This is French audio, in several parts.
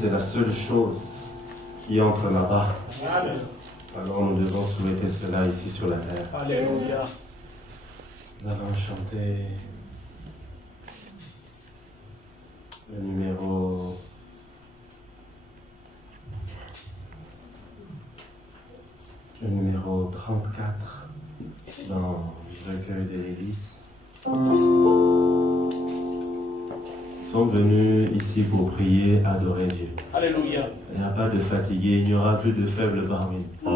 C'est la seule chose qui entre là-bas. Alors nous devons souhaiter cela ici sur la terre. Alléluia. Nous allons chanter le numéro 34 dans le recueil de l'Église. Sont venus ici pour prier, adorer Dieu. Alléluia. Il n'y a pas de fatigués, il n'y aura plus de faibles parmi nous.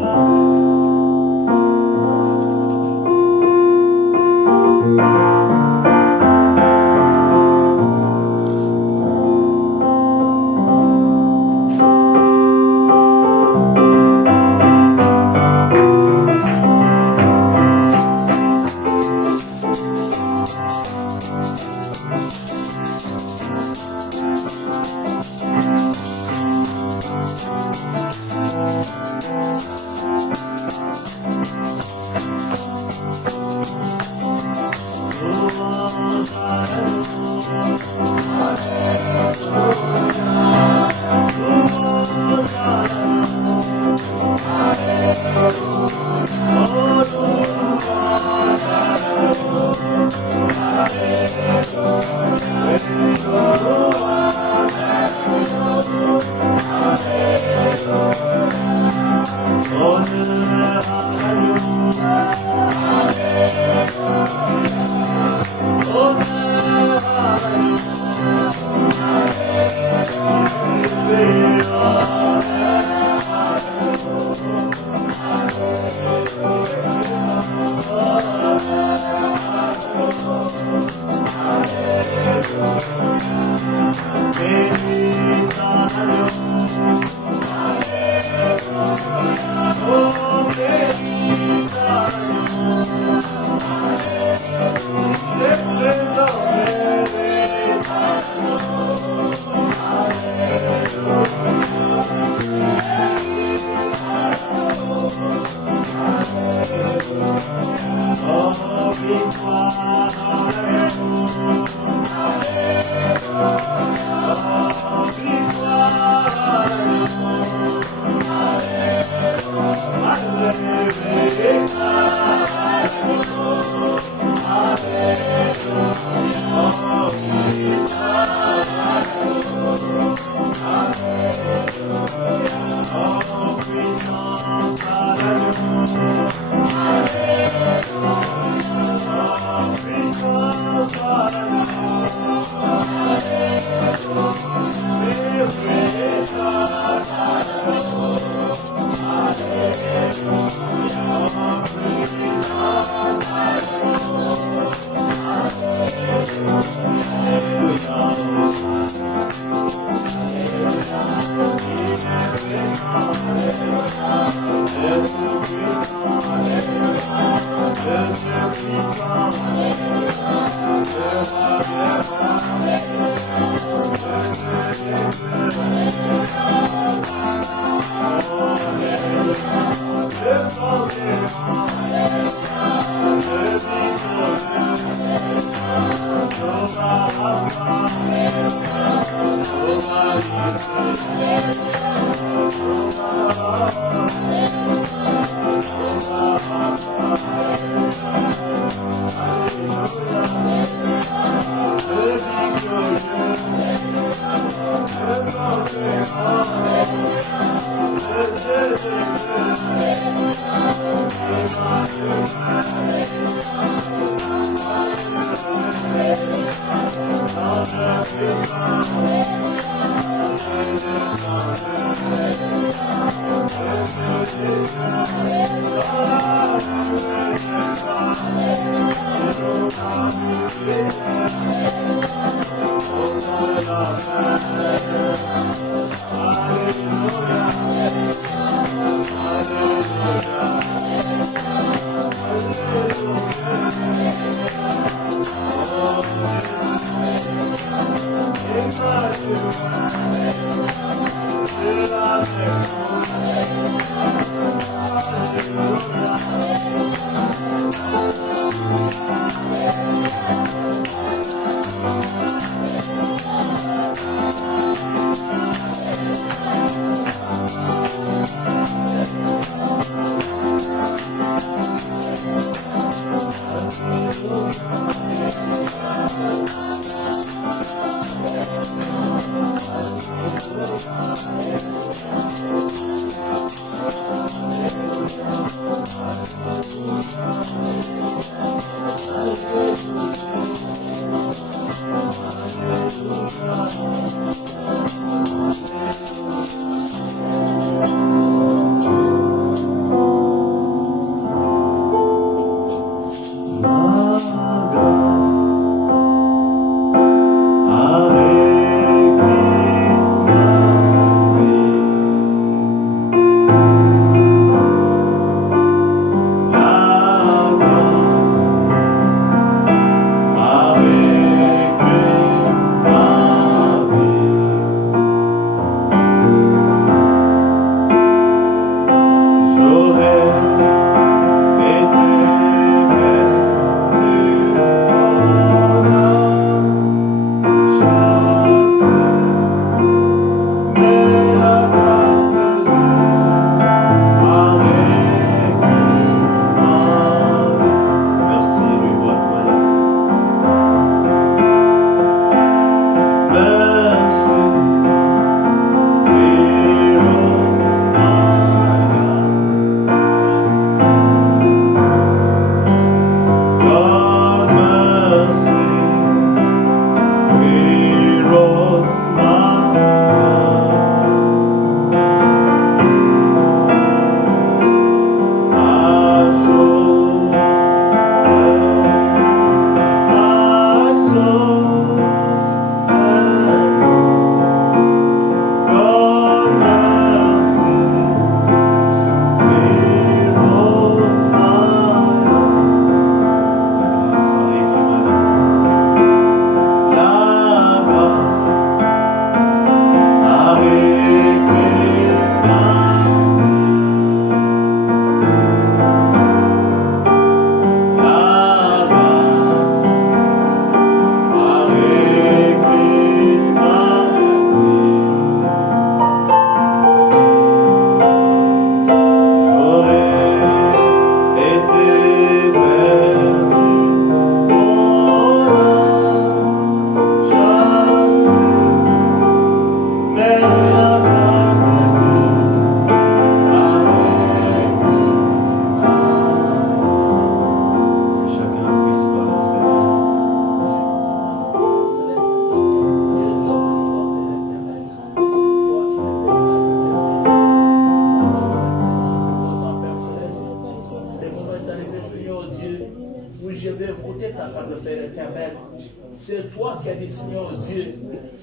Seigneur Dieu,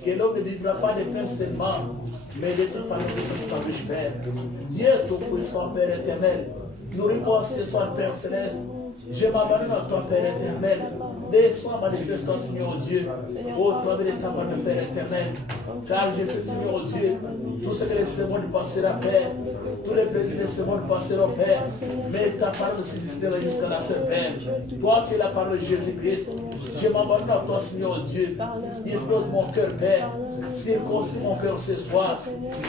que l'homme ne vivra pas de pain seulement, mais de toute manière que son bouche, Père. Dieu Tout-Puissant, Père éternel, nourris-moi ce soir, Père céleste. Je m'abandonne à toi, Père éternel. Descends, manifeste-toi, Seigneur Dieu, au travers de ta parole, Père éternel. Car je sais, Seigneur Dieu, tout ce que les monde passera, Père. Tous les plaisirs de ce monde passeront, Père. Mais ta parole subsistera jusqu'à la fin, Père. Toi qui es la parole de Jésus-Christ, je m'abandonne à toi, Seigneur Dieu. Dispose mon cœur, Père. Circoncis mon cœur ce soir.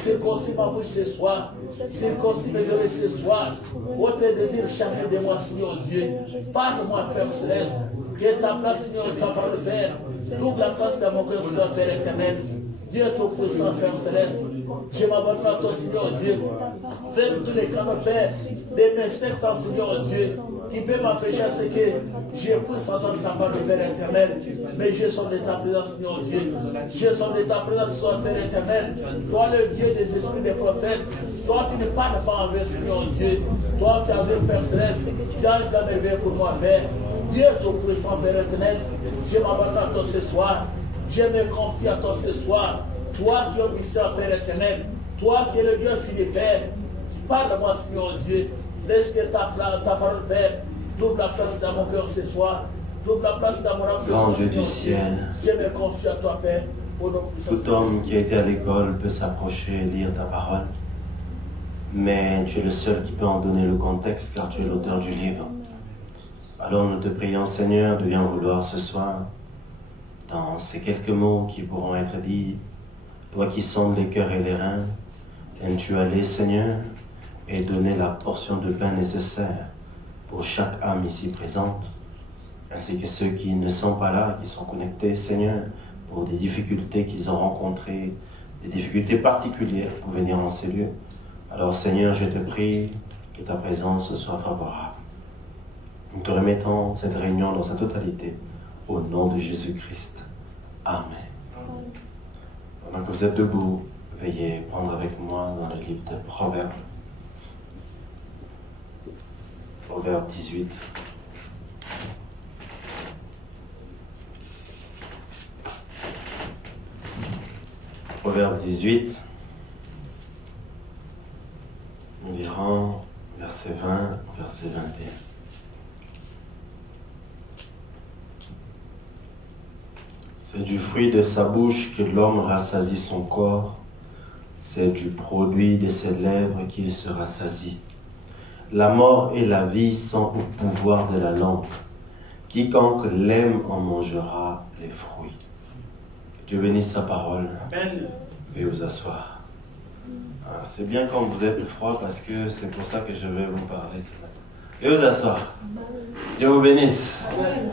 Circoncis ma bouche ce soir. Circoncis mes oreilles ce soir. Ô tes désirs chacun de moi, Seigneur Dieu. Parle-moi, Père céleste. Que ta place, Seigneur, ta parole, Père. Trouve la place de mon cœur, Seigneur, Père éternel. Dieu Tout-Puissant, Père céleste. Je m'abandonne à toi, Seigneur Dieu. Ferme tous les canaux, Père, de mes sectes, Seigneur Dieu, qui peut m'empêcher à ce que je puisse entendre ta parole, Père éternel. Mais je sors de ta présence, Seigneur Dieu. Je sors de ta présence, Père éternel. Toi, le Dieu des esprits des prophètes. Toi, tu ne parles pas envers, Seigneur Dieu. Toi, qui as vu, Père céleste, tu as un éveil pour moi, Père. Dieu Tout-Puissant, Père éternel, je m'abandonne à toi ce soir. Je me confie à toi ce soir. Toi qui es omniscient, Père éternel. Toi qui es le Dieu fini, Père. Parle-moi, Seigneur Dieu. Laisse que ta parole, Père, trouve la place dans mon cœur ce soir. Trouve la place dans mon âme ce soir, Dieu du ciel. Je me confie à toi, Père. Tout homme qui a été à l'école peut s'approcher et lire ta parole. Mais tu es le seul qui peut en donner le contexte, car tu es l'auteur du livre. Alors nous te prions, Seigneur, de bien vouloir ce soir, dans ces quelques mots qui pourront être dits, toi qui sondes les cœurs et les reins, viens-tu aller, Seigneur, et donner la portion de pain nécessaire pour chaque âme ici présente, ainsi que ceux qui ne sont pas là, qui sont connectés, Seigneur, pour des difficultés qu'ils ont rencontrées, des difficultés particulières pour venir en ces lieux. Alors, Seigneur, je te prie que ta présence soit favorable. Nous te remettons cette réunion dans sa totalité, au nom de Jésus-Christ. Amen. Pendant que vous êtes debout, veuillez prendre avec moi dans le livre de Proverbes. Proverbe 18. Proverbe 18. Nous lirons verset 20, verset 21. C'est du fruit de sa bouche que l'homme rassasie son corps. C'est du produit de ses lèvres qu'il se rassasie. La mort et la vie sont au pouvoir de la langue. Quiconque l'aime en mangera les fruits. Que Dieu bénisse sa parole. Amen. Veuillez vous asseoir. C'est bien quand vous êtes froid parce que c'est pour ça que je vais vous parler ce matin. Veuillez vous asseoir. Dieu vous bénisse. Amen.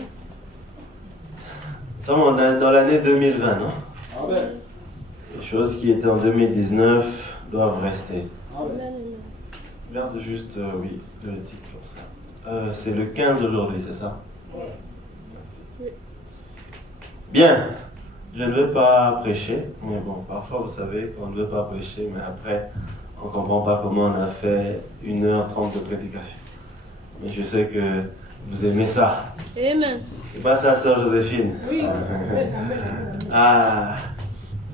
Nous sommes dans l'année 2020, non? Amen. Les choses qui étaient en 2019 doivent rester. Amen. Regarde juste, oui, le titre comme ça. C'est le 15 aujourd'hui, c'est ça? Oui. Bien. Je ne veux pas prêcher, mais bon, parfois vous savez qu'on ne veut pas prêcher, mais après, on ne comprend pas comment on a fait 1h30 de prédication. Mais je sais que vous aimez ça. Amen. C'est pas ça, sœur Joséphine? Oui. Ah,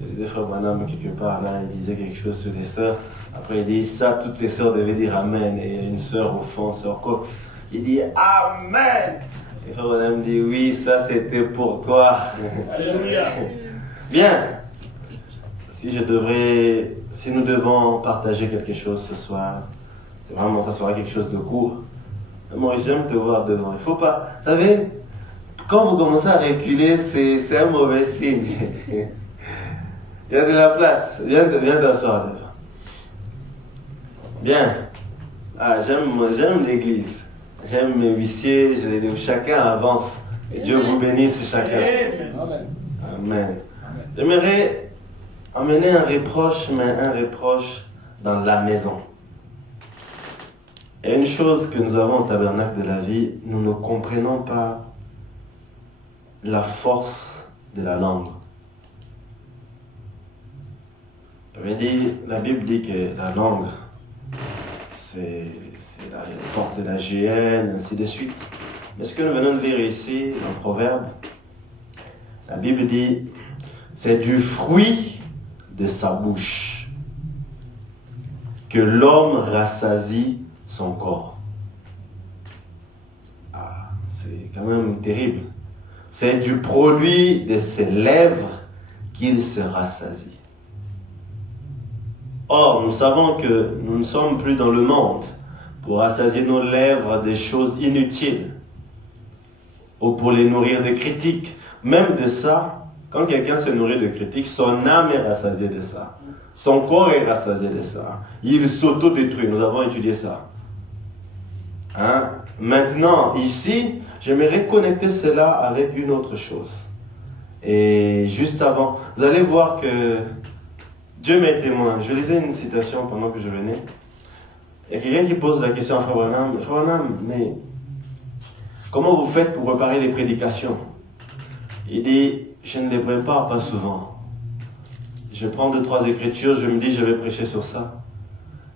il disait frère Branham quelque part, là, il disait quelque chose sur les sœurs. Après, il dit, ça, toutes les sœurs devaient dire Amen. Et il y a une sœur au fond, sœur Cox, qui dit Amen. Et frère Branham dit, oui, ça, c'était pour toi. Alléluia. Bien. Si nous devons partager quelque chose ce soir, c'est vraiment, ça sera quelque chose de court. Moi, j'aime te voir devant. Il ne faut pas, vous savez, quand vous commencez à reculer, c'est un mauvais signe. Il y a de la place. Viens t'asseoir devant. Bien. Ah, j'aime l'église. J'aime mes huissiers. Chacun avance. Et Dieu vous bénisse chacun. Amen. Amen. J'aimerais emmener un reproche, mais un reproche dans la maison. Et une chose que nous avons au tabernacle de la vie, nous ne comprenons pas la force de la langue. La Bible dit que la langue, c'est la porte de la géhenne, ainsi de suite. Mais ce que nous venons de lire ici, dans le Proverbe, la Bible dit, C'est du fruit de sa bouche que l'homme rassasie son corps. Ah, c'est quand même terrible. C'est du produit de ses lèvres qu'il se rassasie. Or, nous savons que nous ne sommes plus dans le monde pour rassasier nos lèvres des choses inutiles ou pour les nourrir de critiques. Même de ça, quand quelqu'un se nourrit de critiques, son âme est rassasiée de ça. Son corps est rassasié de ça. Il s'auto-détruit. Nous avons étudié ça. Hein? Maintenant, ici, j'aimerais connecter cela avec une autre chose. Et juste avant, vous allez voir que Dieu m'est témoin. Je lisais une citation pendant que je venais. Il y a quelqu'un qui pose la question à Frère Branham, mais comment vous faites pour préparer les prédications? Il dit, je ne les prépare pas souvent. Je prends 2-3 écritures, je me dis, je vais prêcher sur ça.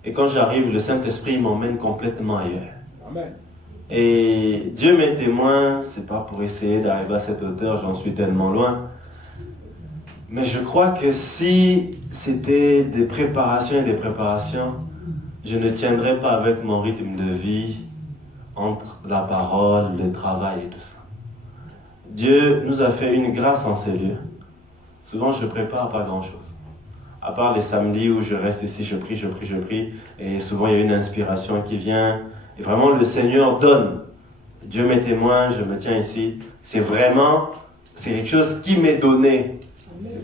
Et quand j'arrive, le Saint-Esprit m'emmène complètement ailleurs. Amen. Et Dieu m'est témoin, c'est pas pour essayer d'arriver à cette hauteur, j'en suis tellement loin. Mais je crois que si c'était des préparations et des préparations, je ne tiendrais pas avec mon rythme de vie entre la parole, le travail et tout ça. Dieu nous a fait une grâce en ces lieux. Souvent, je ne prépare pas grand-chose. À part les samedis où je reste ici, je prie. Et souvent, il y a une inspiration qui vient. Et vraiment, le Seigneur donne. Dieu m'est témoin, je me tiens ici. C'est quelque chose qui m'est donné.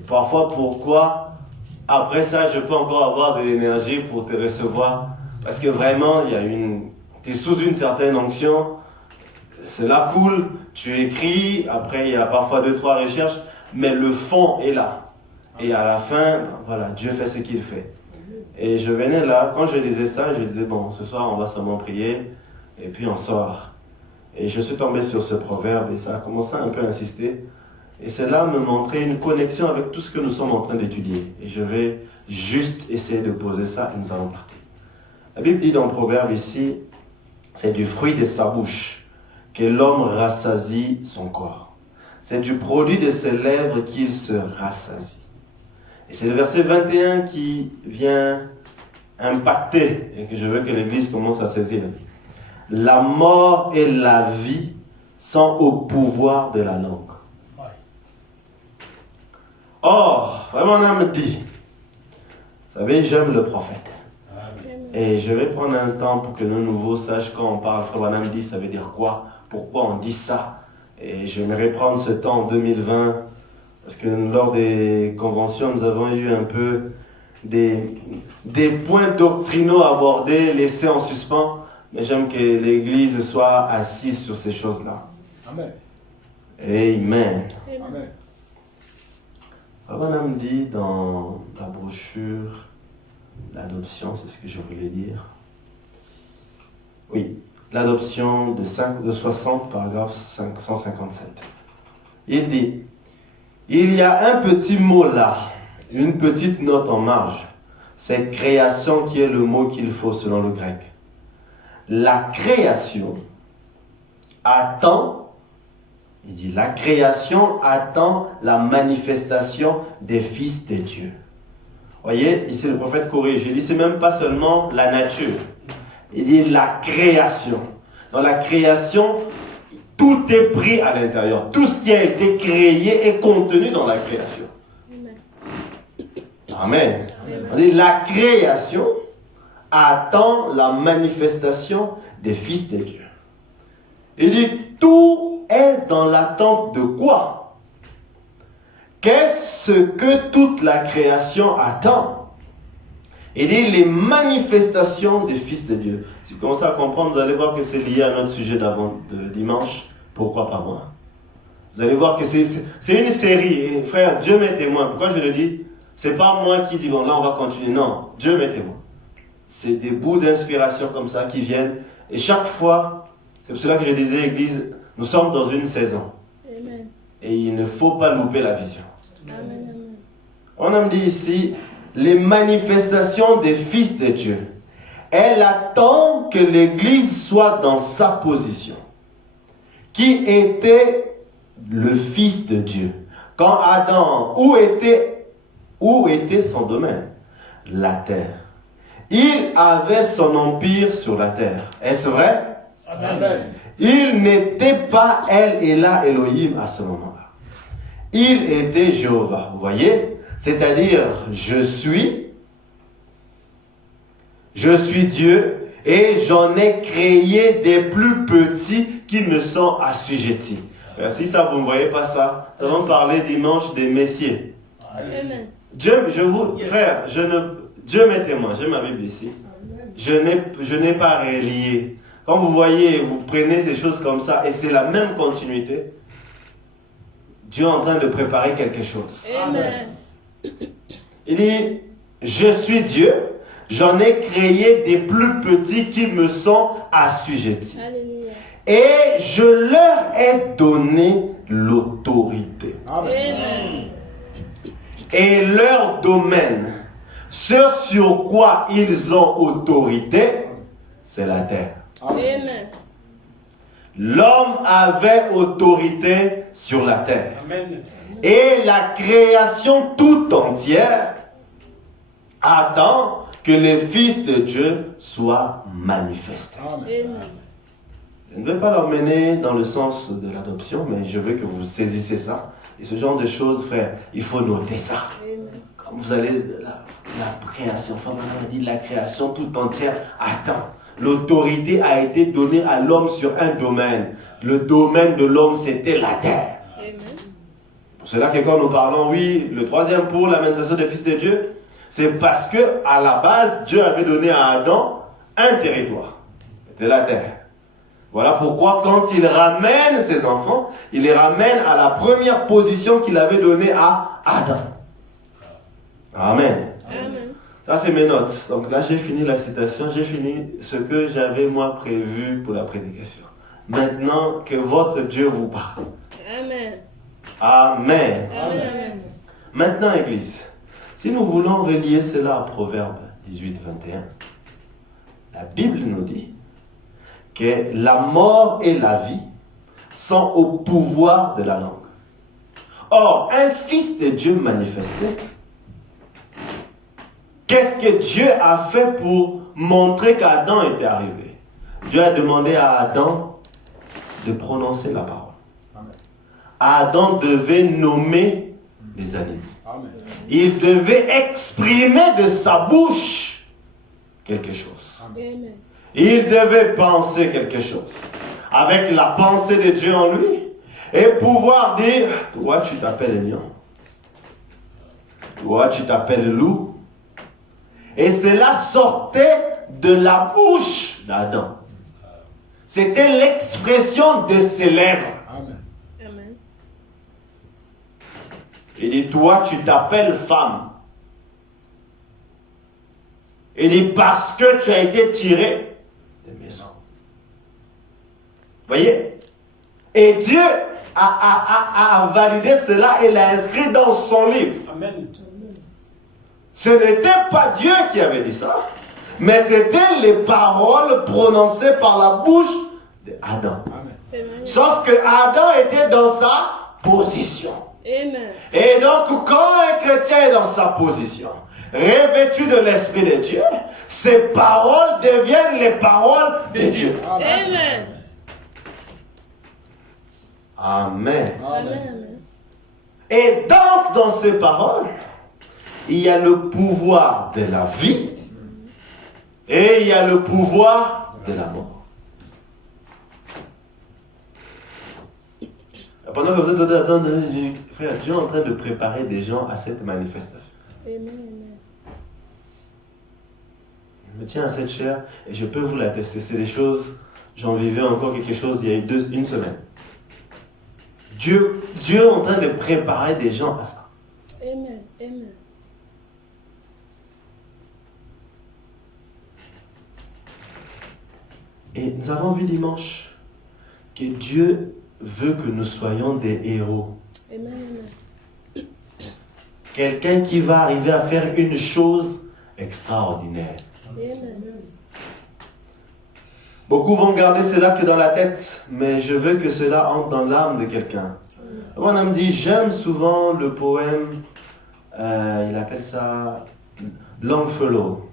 Parfois, pourquoi? Après ça, je peux encore avoir de l'énergie pour te recevoir. Parce que vraiment, tu es sous une certaine onction. Cela coule, tu écris. Après, il y a parfois 2-3 recherches. Mais le fond est là. Et à la fin, voilà, Dieu fait ce qu'il fait. Et je venais là, quand je lisais ça, je disais, bon, ce soir, on va seulement prier. Et puis, on sort. Et je suis tombé sur ce proverbe et ça a commencé un peu à insister. Et cela me montrait une connexion avec tout ce que nous sommes en train d'étudier. Et je vais juste essayer de poser ça et nous allons partir. La Bible dit dans le proverbe ici, c'est du fruit de sa bouche que l'homme rassasie son corps. C'est du produit de ses lèvres qu'il se rassasie. Et c'est le verset 21 qui vient impacter et que je veux que l'Église commence à saisir. La mort et la vie sont au pouvoir de la langue. Or, vraiment, on me dit, vous savez, j'aime le prophète. Et je vais prendre un temps pour que nos nouveaux sachent quand on parle, Frère Branham dit, ça veut dire quoi? Pourquoi on dit ça? Et j'aimerais prendre ce temps en 2020, parce que lors des conventions, nous avons eu un peu des points doctrinaux abordés, laissés en suspens. Mais j'aime que l'Église soit assise sur ces choses-là. Amen. Amen. Amen. Branham dit dans la brochure, l'adoption, c'est ce que je voulais dire. Oui, l'adoption de 60, paragraphe 157. Il dit, il y a un petit mot là, une petite note en marge. C'est création qui est le mot qu'il faut selon le grec. La création attend, il dit, la création attend la manifestation des fils de Dieu. Voyez, ici le prophète corrige, il dit, c'est même pas seulement la nature. Il dit la création. Dans la création, tout est pris à l'intérieur. Tout ce qui a été créé est contenu dans la création. Amen. On dit la création attend la manifestation des fils de Dieu. Il dit, tout est dans l'attente de quoi? Qu'est-ce que toute la création attend? Il dit, les manifestations des fils de Dieu. Si vous commencez à comprendre, vous allez voir que c'est lié à notre sujet d'avant, de dimanche. Pourquoi pas moi? Vous allez voir que c'est une série. Et frère, Dieu m'est témoin. Pourquoi je le dis? C'est pas moi qui dis, bon là on va continuer. Non, Dieu m'est témoin. C'est des bouts d'inspiration comme ça qui viennent. Et chaque fois, c'est pour cela que je disais, Église, nous sommes dans une saison. Amen. Et il ne faut pas louper la vision. Amen. On a dit ici, les manifestations des fils de Dieu. Elle attend que l'Église soit dans sa position. Qui était le Fils de Dieu. quand Adam, où était son domaine? La terre. Il avait son empire sur la terre. Est-ce vrai? Amen. Il n'était pas El Elah Elohim à ce moment-là. Il était Jéhovah. Vous voyez? C'est-à-dire, je suis Dieu et j'en ai créé des plus petits qui me sont assujettis. Si ça, vous ne voyez pas ça, nous allons parler dimanche des messiers. Amen. Dieu, frère, Dieu m'est témoin, j'ai ma Bible ici. Je n'ai pas relié. Quand vous voyez, vous prenez des choses comme ça et c'est la même continuité, Dieu est en train de préparer quelque chose. Amen. Il dit, je suis Dieu, j'en ai créé des plus petits qui me sont assujettis. Alléluia. Et je leur ai donné l'autorité. Amen. Et leur domaine, ce sur quoi ils ont autorité, c'est la terre. Amen. L'homme avait autorité sur la terre. Amen. Et la création tout entière attend que les fils de Dieu soient manifestés. Amen. Je ne vais pas l'emmener dans le sens de l'adoption, mais je veux que vous saisissez ça. Et ce genre de choses, frère, il faut noter ça. Amen. Quand vous allez, la création, enfin, on a dit la création tout entière attend. L'autorité a été donnée à l'homme sur un domaine. Le domaine de l'homme, c'était la terre. Amen. Pour cela que quand nous parlons, oui, le troisième pour la manifestation des fils de Dieu, c'est parce que à la base, Dieu avait donné à Adam un territoire. C'était la terre. Voilà pourquoi quand il ramène ses enfants, il les ramène à la première position qu'il avait donnée à Adam. Amen. Amen. Ça, c'est mes notes. Donc là, j'ai fini la citation, j'ai fini ce que j'avais moi prévu pour la prédication. Maintenant, que votre Dieu vous parle. Amen. Amen. Amen. Maintenant, Église, si nous voulons relier cela à Proverbe 18, 21, la Bible nous dit que la mort et la vie sont au pouvoir de la langue. Or, un fils de Dieu manifesté, qu'est-ce que Dieu a fait pour montrer qu'Adam était arrivé? Dieu a demandé à Adam de prononcer la parole. Adam devait nommer les animaux. Il devait exprimer de sa bouche quelque chose. Amen. Il devait penser quelque chose. Avec la pensée de Dieu en lui. Et pouvoir dire, toi tu t'appelles lion. Toi tu t'appelles loup. Et cela sortait de la bouche d'Adam. C'était l'expression de ses lèvres. Amen. Il dit, toi tu t'appelles femme. Il dit, parce que tu as été tiré des maisons. Voyez? Et Dieu a validé cela et l'a inscrit dans son livre. Amen. Ce n'était pas Dieu qui avait dit ça, mais c'était les paroles prononcées par la bouche d'Adam. Amen. Sauf que Adam était dans sa position. Amen. Et donc, quand un chrétien est dans sa position, revêtu de l'Esprit de Dieu, ses paroles deviennent les paroles de Dieu. Amen. Amen. Amen. Et donc, dans ces paroles, il y a le pouvoir de la vie et il y a le pouvoir de la mort. Pendant que vous êtes en train de... Frère, Dieu est en train de préparer des gens à cette manifestation. Amen. Je me tiens à cette chair et je peux vous l'attester. C'est des choses, j'en vivais encore quelque chose il y a une semaine. Dieu est en train de préparer des gens à ça. Amen. Amen. Et nous avons vu dimanche que Dieu veut que nous soyons des héros. Amen. Quelqu'un qui va arriver à faire une chose extraordinaire. Amen. Beaucoup vont garder cela que dans la tête, mais je veux que cela entre dans l'âme de quelqu'un. Branham dit, j'aime souvent le poème, il appelle ça Longfellow.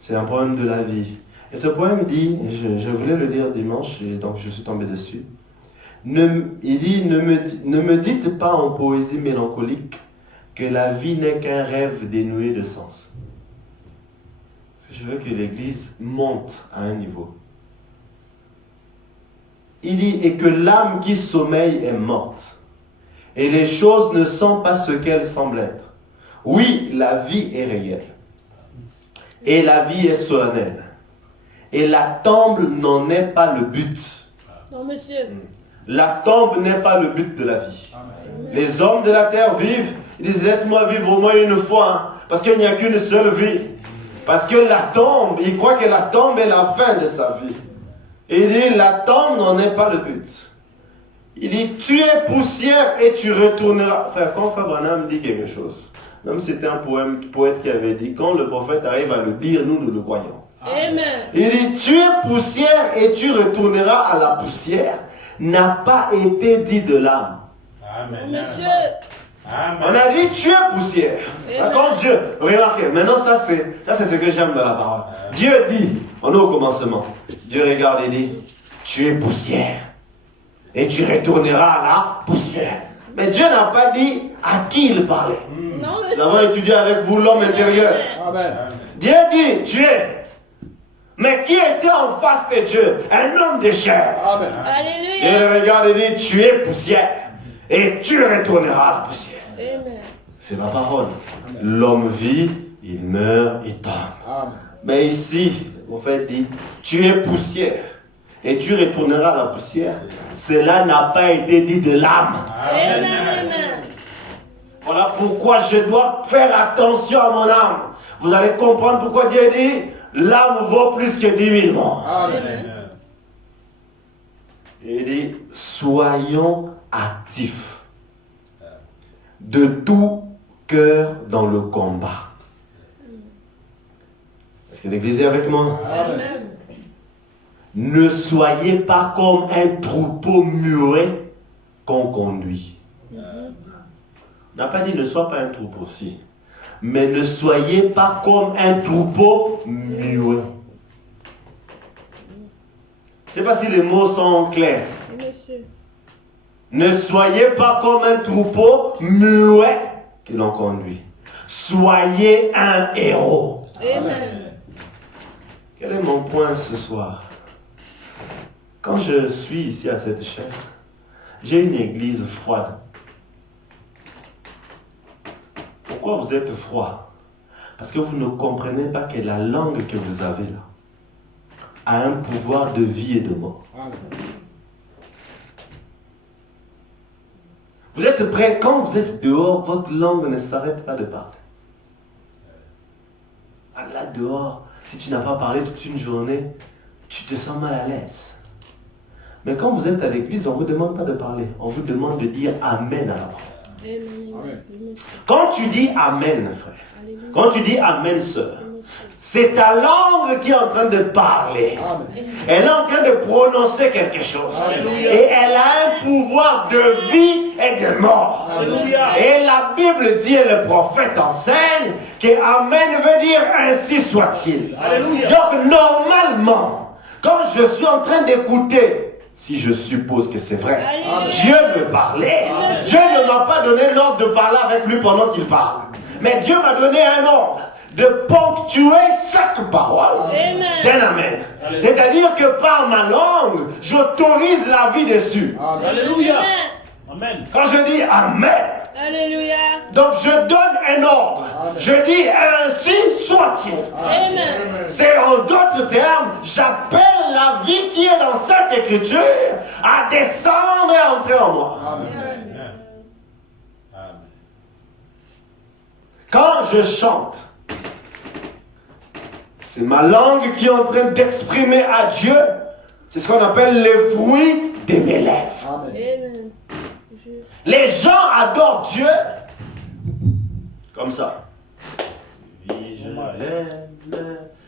C'est un poème de la vie. Et ce poème dit, je voulais le lire dimanche, et donc je suis tombé dessus. Il dit, ne me dites pas en poésie mélancolique que la vie n'est qu'un rêve dénué de sens. Parce que je veux que l'Église monte à un niveau. Il dit, et que l'âme qui sommeille est morte. Et les choses ne sont pas ce qu'elles semblent être. Oui, la vie est réelle. Et la vie est solennelle. Et la tombe n'en est pas le but. Non, monsieur. La tombe n'est pas le but de la vie. Les hommes de la terre vivent, ils disent, laisse-moi vivre au moins une fois, hein, parce qu'il n'y a qu'une seule vie. Parce que la tombe, ils croient que la tombe est la fin de sa vie. Et il dit, la tombe n'en est pas le but. Il dit, tu es poussière et tu retourneras. Frère, quand Frère Branham dit quelque chose, même c'était un poète qui avait dit, quand le prophète arrive à le dire, nous le croyons. Amen. Il dit, tu es poussière et tu retourneras à la poussière, n'a pas été dit de l'âme. Non, monsieur. On a dit, tu es poussière. Quand Dieu, remarquez, maintenant ça c'est ce que j'aime dans la parole. Dieu dit, on est au commencement, Dieu regarde et dit, tu es poussière et tu retourneras à la poussière. Mais Dieu n'a pas dit à qui il parlait. Non, Nous monsieur. avons étudié avec vous l'homme intérieur. Amen. Dieu dit, tu es. Mais qui était en face de Dieu? Un homme de chair. Amen. Dieu Alléluia. le regarde et dit, tu es poussière et tu retourneras à la poussière. Amen. C'est la parole. L'homme vit, il meurt, il tombe. Amen. Mais ici, en fait, dit, tu es poussière et tu retourneras à la poussière. Cela n'a pas été dit de l'âme. Amen. Amen. Voilà pourquoi je dois faire attention à mon âme. Vous allez comprendre pourquoi Dieu dit, l'âme vaut plus que 10 000 morts. Amen. Il dit, soyons actifs de tout cœur dans le combat. Est-ce que l'Église est avec moi? Amen. Ne soyez pas comme un troupeau muet qu'on conduit. On n'a pas dit ne sois pas un troupeau, si. Mais ne soyez pas comme un troupeau muet. Je ne sais pas si les mots sont clairs. Monsieur. Ne soyez pas comme un troupeau muet que l'on conduit. Soyez un héros. Amen. Quel est mon point ce soir? Quand je suis ici à cette chaire, j'ai une église froide. Pourquoi vous êtes froid? Parce que vous ne comprenez pas que la langue que vous avez là a un pouvoir de vie et de mort. Vous êtes prêts, quand vous êtes dehors, votre langue ne s'arrête pas de parler. Ah, là dehors, si tu n'as pas parlé toute une journée, tu te sens mal à l'aise. Mais quand vous êtes à l'église, on ne vous demande pas de parler. On vous demande de dire Amen à la parole. Amen. Quand tu dis Amen, frère, Alléluia. quand tu dis Amen, sœur, c'est ta langue qui est en train de parler. Elle est en train de prononcer quelque chose. Alléluia. Et elle a un pouvoir de vie et de mort. Alléluia. Et la Bible dit, et le prophète enseigne, que Amen veut dire ainsi soit-il. Alléluia. Donc normalement, quand je suis en train d'écouter, si je suppose que c'est vrai, Alléluia. Dieu me parlait. Dieu ne m'a pas donné l'ordre de parler avec lui pendant qu'il parle. Mais Dieu m'a donné un ordre de ponctuer chaque parole Amen. d'un Amen. C'est-à-dire que par ma langue, j'autorise la vie dessus. Alléluia. Amen. Amen. Quand je dis Amen, Alléluia. donc je donne un ordre. Je dis ainsi soit-il. Amen. C'est en d'autres termes, j'appelle la vie qui est dans cette écriture à descendre et à entrer en moi. Quand je chante, c'est ma langue qui est en train d'exprimer à Dieu. C'est ce qu'on appelle les fruits de mes lèvres. Amen. Les gens adorent Dieu comme ça. Oui, je l'aime.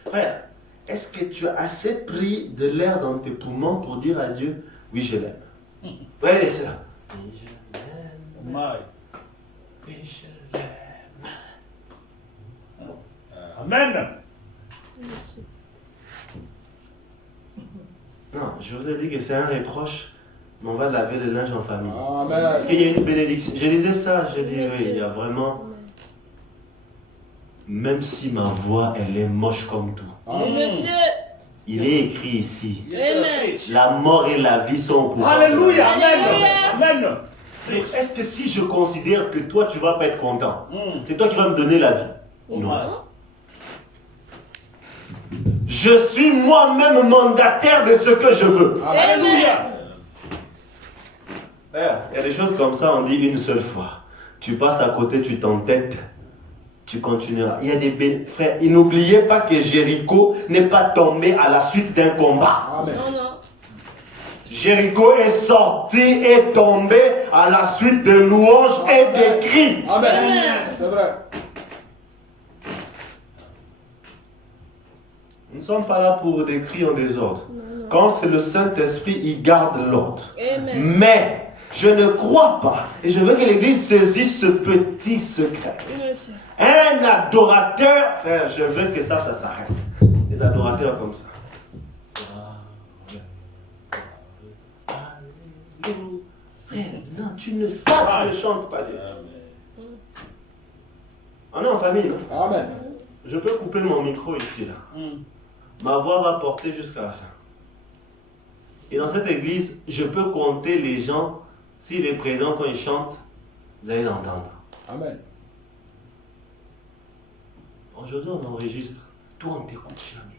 Frère, est-ce que tu as assez pris de l'air dans tes poumons pour dire à Dieu, oui, je l'aime? Oui, c'est ça. Oui, je l'aime. My. Oui, je l'aime. Amen. Non, je vous ai dit que c'est un reproche, mais on va laver le linge en famille. Amen. Parce qu'il y a une bénédiction. Je disais ça, je dis oui, il y a vraiment... Même si ma voix, elle est moche comme tout. Oui, monsieur. Il est écrit ici. Amen. La mort et la vie sont au pouvoir. Alléluia. Alléluia. Amen. Donc, est-ce que si je considère que toi, tu vas pas être content, c'est toi qui vas me donner la vie? Non. Je suis moi-même mandataire de ce que je veux. Alléluia. Frère, il y a des choses comme ça, on dit une seule fois. Tu passes à côté, tu t'entêtes, tu continueras. Il y a des frères, et n'oubliez pas que Jéricho n'est pas tombé à la suite d'un combat. Amen. Non, non. Jéricho est sorti et tombé à la suite de louanges et de cris. Amen. C'est vrai. Nous ne sommes pas là pour des cris en désordre. Quand c'est le Saint-Esprit, il garde l'ordre. Amen. Mais je ne crois pas, et je veux que l'Église saisisse ce petit secret. Oui, monsieur. Un adorateur, frère, je veux que ça s'arrête. Les adorateurs comme ça. Frère, non, tu ne chantes pas Dieu. On est en famille, non? Amen. Je peux couper mon micro ici, là. Ma voix va porter jusqu'à la fin. Et dans cette église, je peux compter les gens, s'il est présent quand il chante, vous allez l'entendre. Amen. Aujourd'hui, on enregistre. Toi, on ne t'écoute jamais.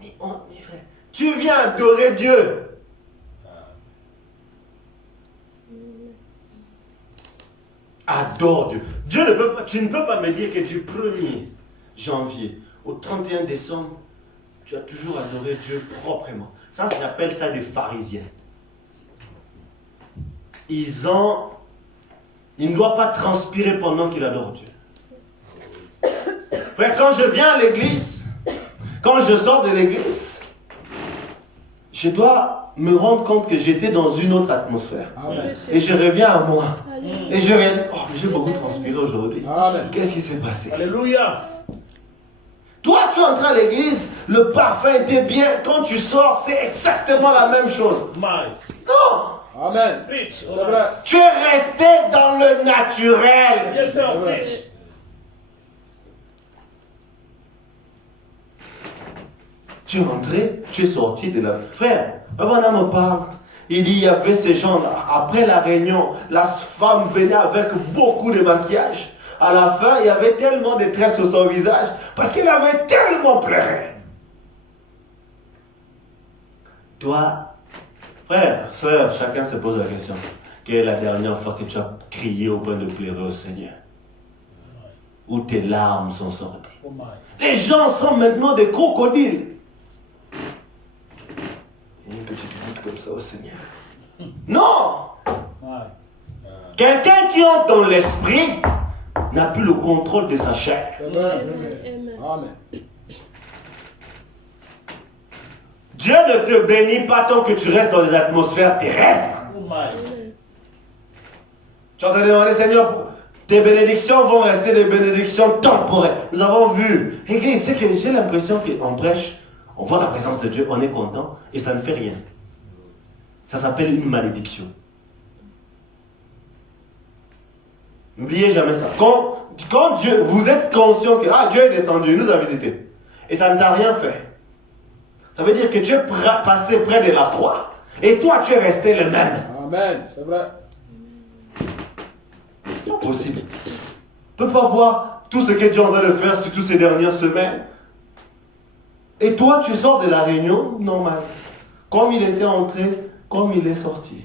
Mais frère, tu viens adorer Dieu. Adore Dieu. Dieu ne peut pas, tu ne peux pas me dire que du 1er janvier au 31 décembre, tu as toujours adoré Dieu proprement. Ça, j'appelle ça des pharisiens. Ils ne doivent pas transpirer pendant qu'ils adorent Dieu. Frère, quand je viens à l'église, quand je sors de l'église, je dois me rendre compte que j'étais dans une autre atmosphère. Amen. Et je reviens à moi. Alléluia. Et je reviens, oh, j'ai beaucoup transpiré aujourd'hui. Amen. Qu'est-ce qui s'est passé? Alléluia. Toi, tu entres à l'église, le parfum était bien. Quand tu sors, c'est exactement la même chose. My. Non! Amen. Preach. C'est vrai. Tu es resté dans le naturel. Yes, sir. Preach. Tu es rentré, tu es sorti de la... Frère, Baba me parle. Il dit, il y avait ces gens-là. Après la réunion, la femme venait avec beaucoup de maquillage. À la fin, il y avait tellement de tresses sur son visage parce qu'il avait tellement pleuré. Toi, frère, soeur, chacun se pose la question. Quelle est la dernière fois que tu as crié au point de pleurer au Seigneur? Où tes larmes sont sorties? Oh my. Les gens sont maintenant des crocodiles. Une petite goutte comme ça au Seigneur. Non! My. Quelqu'un qui entre dans l'esprit n'a plus le contrôle de sa chair. C'est vrai. Amen. Amen. Dieu ne te bénit pas tant que tu restes dans les atmosphères terrestres. Oh my. Tu es en train de demander, Seigneur, tes bénédictions vont rester des bénédictions temporaires. Nous avons vu. Église, c'est que j'ai l'impression qu'on prêche, on voit la présence de Dieu, on est content et ça ne fait rien. Ça s'appelle une malédiction. N'oubliez jamais ça. Quand Dieu, vous êtes conscient que Dieu est descendu, il nous a visités, et ça ne t'a rien fait. Ça veut dire que tu es passé près de la croix, et toi tu es resté le même. Amen. C'est vrai. Pas possible. Tu ne peux pas voir tout ce que Dieu est en train de faire sur toutes ces dernières semaines. Et toi, tu sors de la réunion normal. Comme il était entré, comme il est sorti.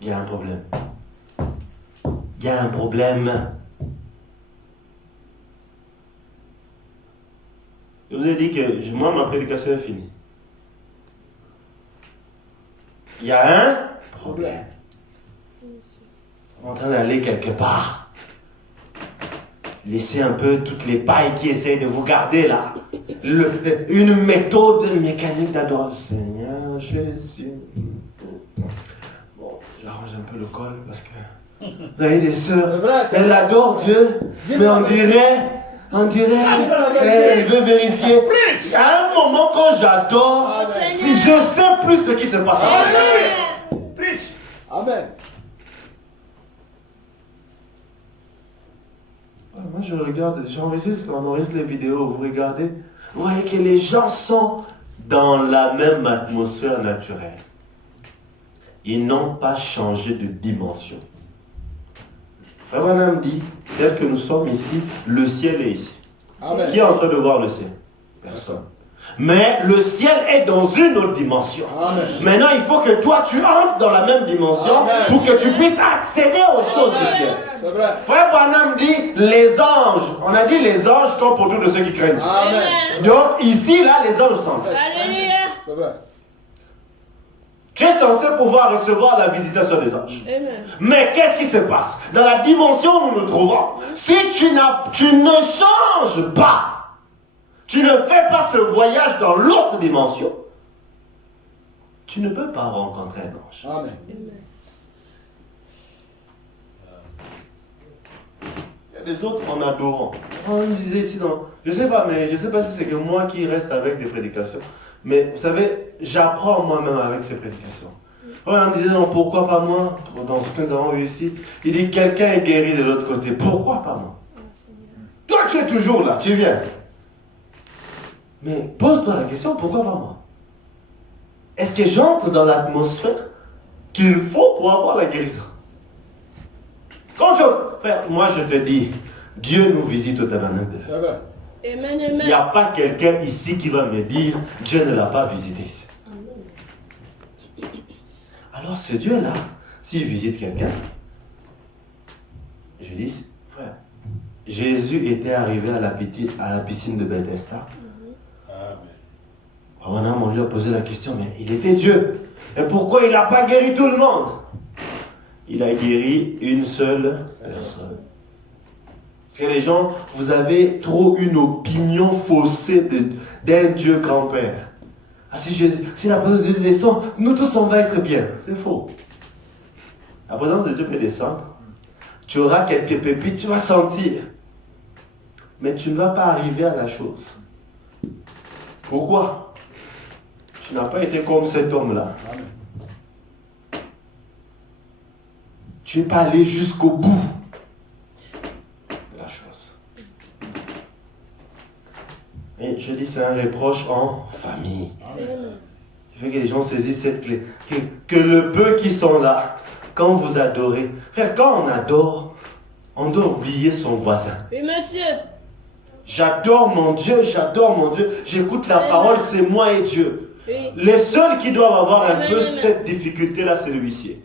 Il y a un problème. Il y a un problème. Je vous ai dit que moi, ma prédication est finie. Il y a un problème. On est en train d'aller quelque part. Laissez un peu toutes les pailles qui essayent de vous garder là. Une méthode mécanique d'adoration. Seigneur, Jésus. Bon, j'arrange un peu le col parce que... Vous voyez, les sœurs, elles adorent Dieu, mais on dirait qu'elle veut vérifier. À un moment, quand j'adore, si je sais plus ce qui se passe. Preach. Amen. Moi, je regarde, j'enregistre les vidéos, vous regardez, vous voyez que les gens sont dans la même atmosphère naturelle. Ils n'ont pas changé de dimension. Frère Branham dit, tel que nous sommes ici, le ciel est ici. Amen. Qui est en train de voir le ciel? Personne. Mais le ciel est dans une autre dimension. Amen. Maintenant, il faut que toi, tu entres dans la même dimension Amen. pour que tu puisses accéder aux choses du ciel. C'est vrai. Frère Branham dit, les anges, on a dit les anges sont pour tous de ceux qui craignent. Amen. Donc ici, là, les anges sont. Alléluia. C'est vrai. Tu es censé pouvoir recevoir la visitation des anges. Amen. Mais qu'est-ce qui se passe? Dans la dimension où nous nous trouvons, si tu ne changes pas, tu ne fais pas ce voyage dans l'autre dimension, tu ne peux pas rencontrer un ange. Amen. Il y a des autres en adorant. On disait ici, je sais pas si c'est que moi qui reste avec des prédications. Mais vous savez, j'apprends moi-même avec ces prédications. On me disait, non, pourquoi pas moi? Dans ce que nous avons vu ici, il dit, quelqu'un est guéri de l'autre côté. Pourquoi pas moi? Toi, tu es toujours là, tu viens. Mais pose-toi la question, pourquoi pas moi? Est-ce que j'entre dans l'atmosphère qu'il faut pour avoir la guérison? Frère, moi je te dis, Dieu nous visite au tabernacle. C'est vrai. Amen, Il n'y amen. a pas quelqu'un ici qui va me dire, Dieu ne l'a pas visité ici. Alors ce Dieu-là, s'il visite quelqu'un, je dis, frère, Jésus était arrivé à la piscine de Bethesda. Amen. On lui a posé la question, mais il était Dieu. Et pourquoi il n'a pas guéri tout le monde? Il a guéri une seule personne. Parce que les gens, vous avez trop une opinion faussée d'un Dieu grand-père. Ah, si la présence de Dieu descend, nous tous on va être bien. C'est faux. La présence de Dieu peut descendre. Tu auras quelques pépites, tu vas sentir. Mais tu ne vas pas arriver à la chose. Pourquoi? Tu n'as pas été comme cet homme-là. Tu n'es pas allé jusqu'au bout de la chose. Et je dis, c'est un reproche en famille. Je veux que les gens saisissent cette clé. Que le peu qui sont là, quand vous adorez, frère, quand on adore, on doit oublier son voisin. Oui, monsieur. J'adore mon Dieu, j'écoute la parole, c'est moi et Dieu. Oui. Les seuls qui doivent avoir un Amen, peu amen. cette difficulté-là, c'est le huissier.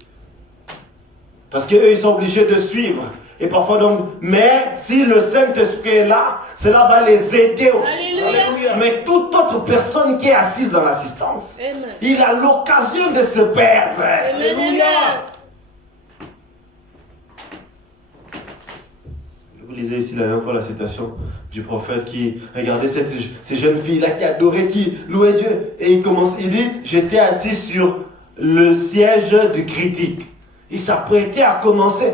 Parce qu'eux, ils sont obligés de suivre. Et parfois donc, mais si le Saint-Esprit est là, cela va les aider aussi. Alléluia. Mais toute autre personne qui est assise dans l'assistance, Amen. il a l'occasion de se perdre. Amen, amen. Je vous lisais ici la dernière fois la citation du prophète qui regardait ces jeunes filles-là qui adoraient, qui louaient Dieu. Et il dit, j'étais assis sur le siège du critique. Il s'apprêtait à commencer.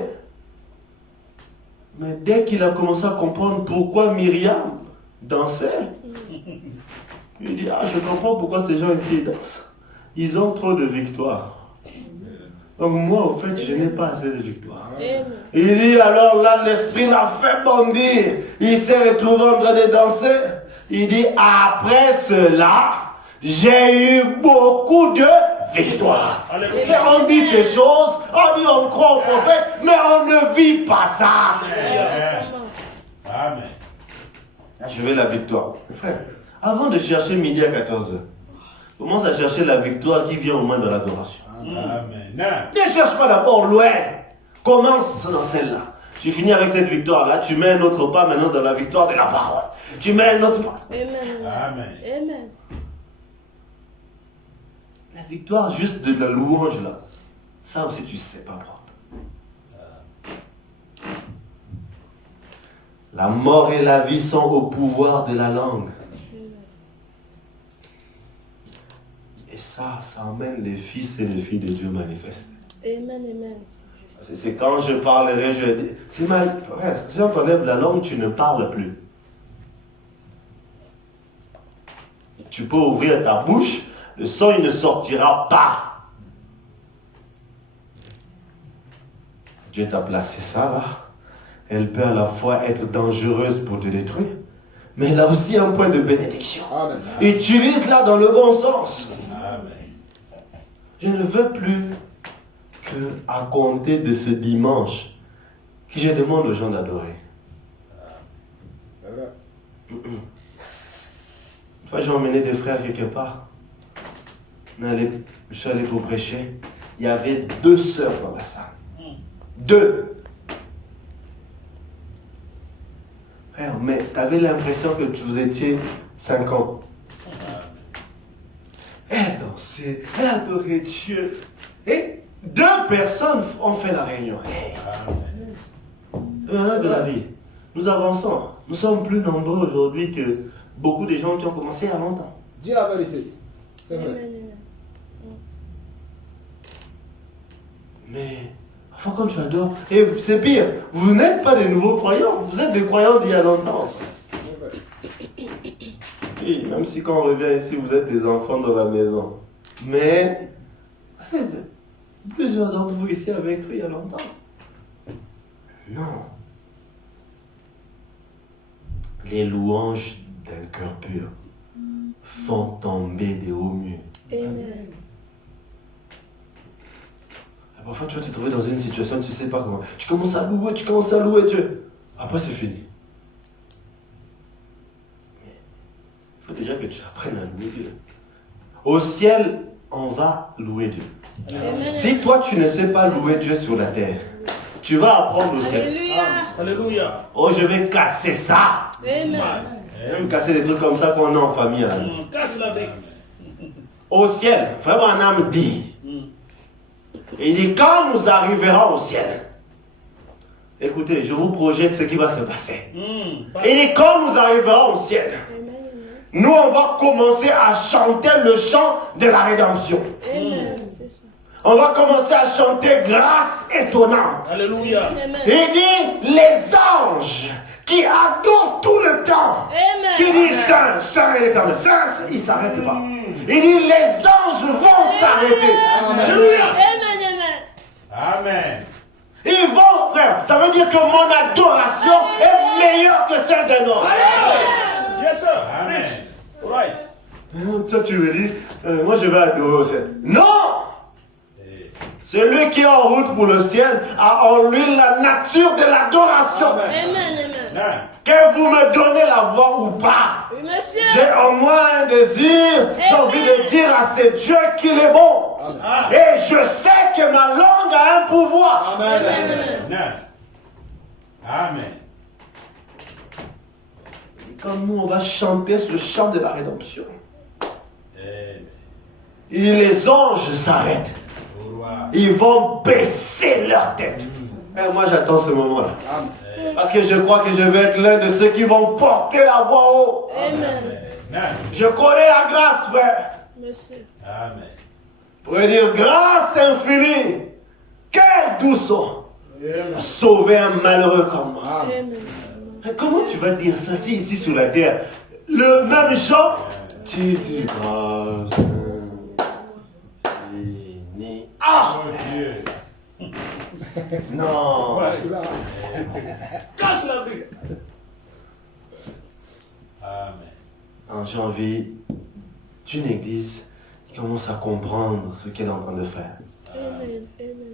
Mais dès qu'il a commencé à comprendre pourquoi Myriam dansait, il dit, je comprends pourquoi ces gens ici dansent. Ils ont trop de victoires. Donc moi, au fait, je n'ai pas assez de victoires. Amen. Il dit, alors là, l'esprit l'a fait bondir. Il s'est retrouvé en train de danser. Il dit, après cela, j'ai eu beaucoup de victoires. Mais on dit ces choses, on dit on croit au prophète, mais on ne vit pas ça. Amen. Je veux la victoire. Frère, avant de chercher midi à 14h, commence à chercher la victoire qui vient au moins de l'adoration. Amen. Ne cherche pas d'abord loin. Commence dans celle-là. Tu finis avec cette victoire-là, tu mets un autre pas maintenant dans la victoire de la parole. Tu mets un autre pas. Amen. Amen. Amen. La victoire juste de la louange là, ça aussi tu ne sais pas prendre. La mort et la vie sont au pouvoir de la langue. Et ça emmène les fils et les filles de Dieu manifestés. Amen, amen. C'est quand je parlerai, je dis, c'est mal, frère, si on t'enlève la langue, tu ne parles plus. Tu peux ouvrir ta bouche, le son il ne sortira pas. Dieu t'a placé ça là. Elle peut à la fois être dangereuse pour te détruire, mais elle a aussi un point de bénédiction. Amen. Utilise-la dans le bon sens. Je ne veux plus que, à compter de ce dimanche, que je demande aux gens d'adorer. C'est vrai. Une fois, j'ai emmené des frères quelque part. Je suis allé pour prêcher. Il y avait 2 sœurs dans la salle. 2. Frère, mais tu avais l'impression que vous étiez 5 ans. Elle dansait, elle adorait Dieu. Et 2 personnes ont fait la réunion. Hey. De la vie. Nous avançons. Nous sommes plus nombreux aujourd'hui que beaucoup de gens qui ont commencé à longtemps. Dis la vérité. C'est Amen, vrai. amen. Mais, enfin, quand tu adores, et c'est pire, vous n'êtes pas des nouveaux croyants, vous êtes des croyants d'il y a longtemps. C'est vrai. Et même si quand on revient ici, vous êtes des enfants dans la maison. Mais, c'est plusieurs d'entre vous ici avaient cru il y a longtemps. Non. Les louanges d'un cœur pur font tomber des hauts murs. Amen. Parfois, tu vas te trouver dans une situation, tu ne sais pas comment. Tu commences à louer Dieu. Après, c'est fini. Il faut déjà que tu apprennes à louer Dieu. Au ciel, on va louer Dieu. Amen. Si toi, tu ne sais pas louer Dieu sur la terre, tu vas apprendre au ciel. Alléluia. Alléluia. Oh, je vais casser ça. Amen. Je vais me casser des trucs comme ça qu'on a en famille. Là. Casse la brique. Au ciel, frère Branham dit, il dit, quand nous arriverons au ciel, écoutez, je vous projette ce qui va se passer. Il dit, quand nous arriverons au ciel, Amen, nous, on va commencer à chanter le chant de la rédemption. amen. C'est ça. On va commencer à chanter grâce étonnante. Alléluia. Amen. Il dit, les anges qui adorent tout le temps, Amen. qui disent Saint, Saint et l'éternel, Saint, ils ne s'arrêtent pas. Il dit, les anges vont s'arrêter. Alléluia. Amen, amen. Amen. Ils vont, frère. Ça veut dire que mon adoration est meilleure que celle d'un homme. Yes, sir. Amen. Right. Toi, tu me dis, moi je vais adorer au ciel. Non! Celui qui est en route pour le ciel a en lui la nature de l'adoration. Amen, amen. Que vous me donnez la voix ou pas, Oui, monsieur. j'ai en moi un désir, j'ai envie de dire à ce Dieu qu'il est bon. Et je sais que ma langue a un pouvoir. Amen. Amen. Comme nous, on va chanter ce chant de la rédemption. Et les anges s'arrêtent. Ils vont baisser leur tête. Et moi, j'attends ce moment-là. Parce que je crois que je vais être l'un de ceux qui vont porter la voix haut. Amen. Je connais la grâce, frère. Monsieur. Amen. Pour dire grâce infinie. Quelle douceur. Sauver un malheureux comme moi. Amen. Comment tu vas dire ça si ici sur la terre, le même chant, tu dis grâce infinie. Ah! Non! Casse la brique. Amen. En janvier, une église qui commence à comprendre ce qu'elle est en train de faire. Amen. Amen.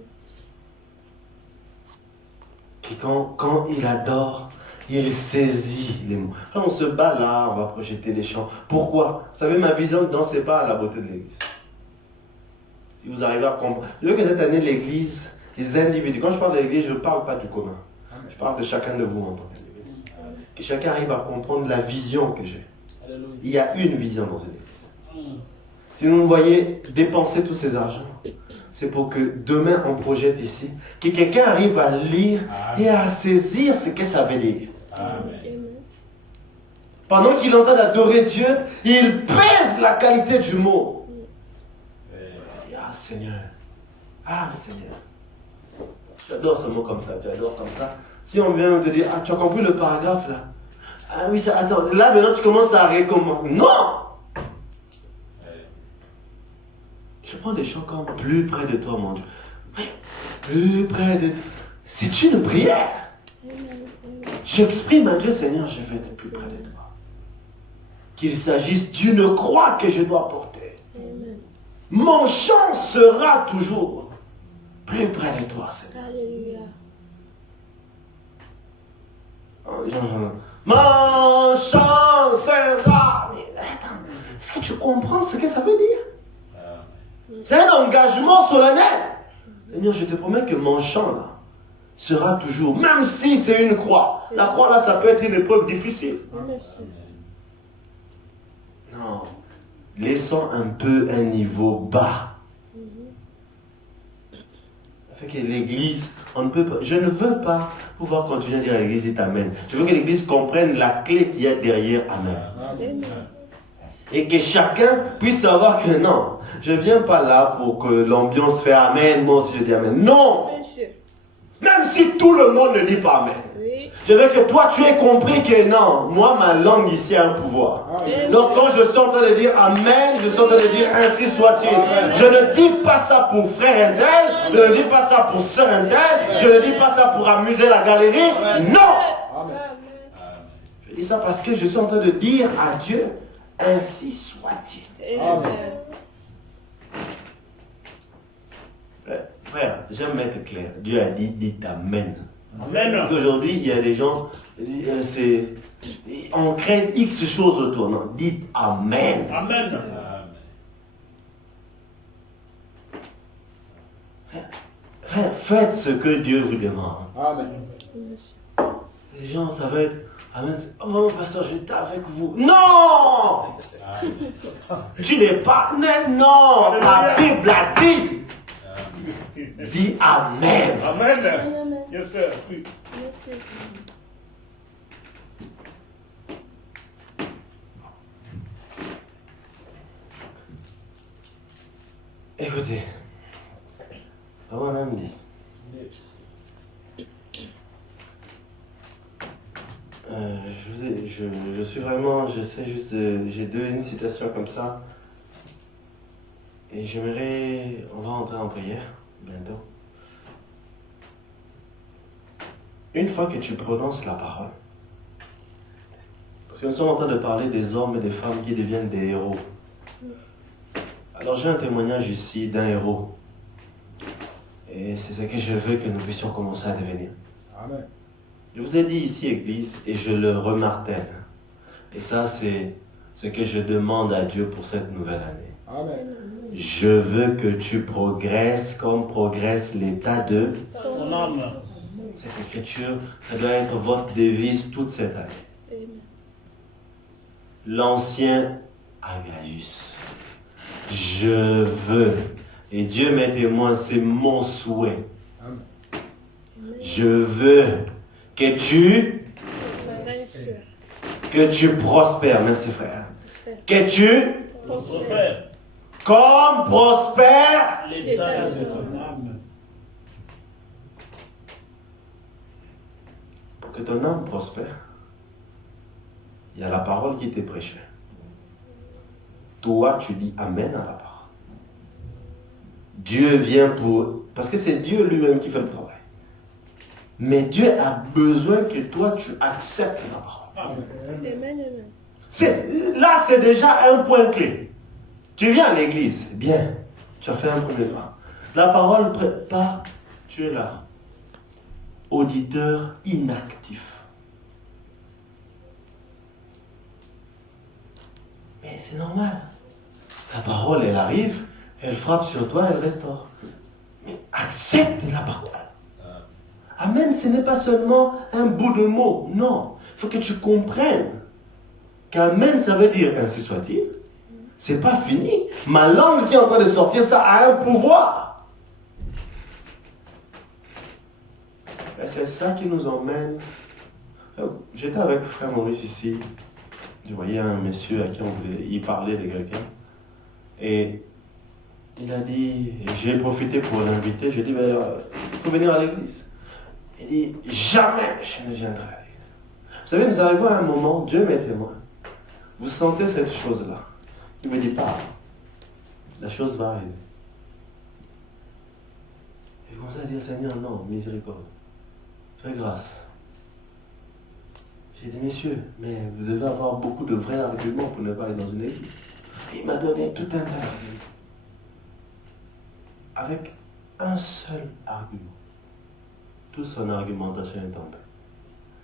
Qui quand il adore, il saisit les mots. Là, on se bat là, on va projeter les chants. Pourquoi? Vous savez, ma vision dedans, c'est pas la beauté de l'église. Si vous arrivez à comprendre. Je veux que cette année, l'église, les individus, quand je parle de l'église, je ne parle pas du commun. Je parle de chacun de vous en tant qu'individu. Que chacun arrive à comprendre la vision que j'ai. Il y a une vision dans une église. Si vous me voyez dépenser tous ces argents, c'est pour que demain on projette ici, que quelqu'un arrive à lire et à saisir ce que ça veut dire. Amen. Pendant qu'il est en train d'adorer Dieu, il pèse la qualité du mot. Seigneur. Ah, Seigneur. Tu adores ce mot comme ça, tu adores comme ça. Si on vient te dire, ah, tu as compris le paragraphe là? Ah oui, ça, attends, là maintenant tu commences à recommencer. Non! Je prends des chants comme plus près de toi, mon Dieu. Plus près de toi. C'est une prière. J'exprime à Dieu, Seigneur, je vais être plus près de toi. Qu'il s'agisse d'une croix que je dois porter. Mon chant sera toujours plus près de toi, Seigneur. Alléluia. Mon chant sera... Mais attends, est-ce que tu comprends ce que ça veut dire? C'est un engagement solennel. Seigneur, je te promets que mon chant là sera toujours, même si c'est une croix. La croix là, ça peut être une épreuve difficile. Non. Laissons un peu un niveau bas. Ça fait que l'église, on ne peut pas, je ne veux pas pouvoir continuer à dire à l'église, dit Amen. Je veux que l'église comprenne la clé qu'il y a derrière Amen. Amen. Et que chacun puisse savoir que non, je ne viens pas là pour que l'ambiance fait Amen, moi aussi je dis Amen. Non! Monsieur. Même si tout le monde ne dit pas Amen. Oui. Je veux que toi tu aies compris que non, moi ma langue ici a un pouvoir. Amen. Donc quand je suis en train de dire Amen, je suis en train de dire ainsi soit-il. Je ne dis pas ça pour frère un tel, je ne dis pas ça pour sœur un tel, je ne dis pas ça pour amuser la galerie. Non! Amen. Je dis ça parce que je suis en train de dire à Dieu, ainsi soit-il. Amen. Frère, j'aime être clair. Dieu a dit, dites Amen. Amen. Aujourd'hui, il y a des gens, on crée X choses autour. Non, dites Amen. Amen. Frère, faites ce que Dieu vous demande. Amen. Les gens, ça va être Amen. Oh, pasteur, j'étais avec vous. Non! Tu n'es pas. Non, la Bible a dit. Dis Amen. Amen. Amen. Yes, sir. Oui. Merci. Écoutez, comment on aime dit. Je suis vraiment, j'essaie juste de, j'ai une citation comme ça. Et j'aimerais, on va entrer en prière, bientôt. Une fois que tu prononces la parole, parce que nous sommes en train de parler des hommes et des femmes qui deviennent des héros. Alors j'ai un témoignage ici d'un héros. Et c'est ce que je veux que nous puissions commencer à devenir. Amen. Je vous ai dit ici, Église, et je le remartèle. Et ça, c'est ce que je demande à Dieu pour cette nouvelle année. Amen. Je veux que tu progresses comme progresse l'état de Ton âme. cette écriture. Ça doit être votre devise toute cette année. Amen. L'ancien Agaius. Je veux. Et Dieu m'est témoin, c'est mon souhait. Amen. Je veux que tu prospères. Merci frère. Que tu Prospère. comme prospère. L'état de ton âme. Pour que ton âme prospère, il y a la parole qui t'est prêchée. Toi, tu dis Amen à la parole. Dieu vient pour... Parce que c'est Dieu lui-même qui fait le travail. Mais Dieu a besoin que toi, tu acceptes la parole. Amen. Amen. Là, c'est déjà un point clé. Tu viens à l'église, bien. Tu as fait un premier pas. La parole part, tu es là. Auditeur inactif. Mais c'est normal. La parole, elle arrive, elle frappe sur toi, elle restaure. Mais accepte la parole. Amen, ce n'est pas seulement un bout de mot. Non. Il faut que tu comprennes qu'Amen, ça veut dire ainsi soit-il. C'est pas fini. Ma langue qui est en train de sortir, ça a un pouvoir. Et c'est ça qui nous emmène. J'étais avec frère Maurice ici. Je voyais un monsieur à qui il parlait de quelqu'un. Et il a dit, et j'ai profité pour l'inviter, j'ai dit, il faut venir à l'église. Il dit, jamais je ne viendrai à l'église. Vous savez, nous arrivons à un moment, Dieu m'est témoin. Vous sentez cette chose-là. Il me dit, pas, la chose va arriver. Et commence à dire, Seigneur, non, miséricorde. Fais grâce. J'ai dit, messieurs, mais vous devez avoir beaucoup de vrais arguments pour ne pas aller dans une église. Il m'a donné tout un tas d'arguments. Avec un seul argument. Toute son argumentation est tombée.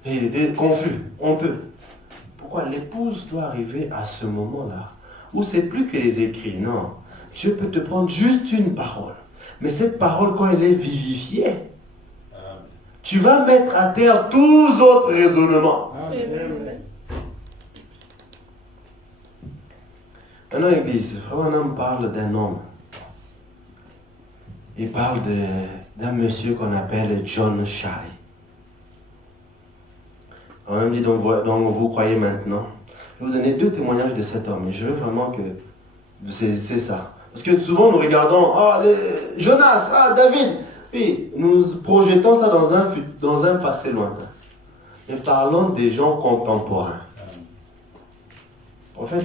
Et il était confus, honteux. Pourquoi l'épouse doit arriver à ce moment-là où c'est plus que les écrits, non. Je peux te prendre juste une parole. Mais cette parole, quand elle est vivifiée, tu vas mettre à terre tous autres raisonnements. Amen. Maintenant, Église, vraiment, un homme parle d'un homme. Il parle d'un monsieur qu'on appelle John Shari. On me dit, donc vous croyez maintenant. Je vais vous donner 2 témoignages de cet homme. Et je veux vraiment que vous saisissez ça. Parce que souvent, nous regardons, Jonas, David. Puis, nous projetons ça dans un passé lointain. Mais parlons des gens contemporains. En fait,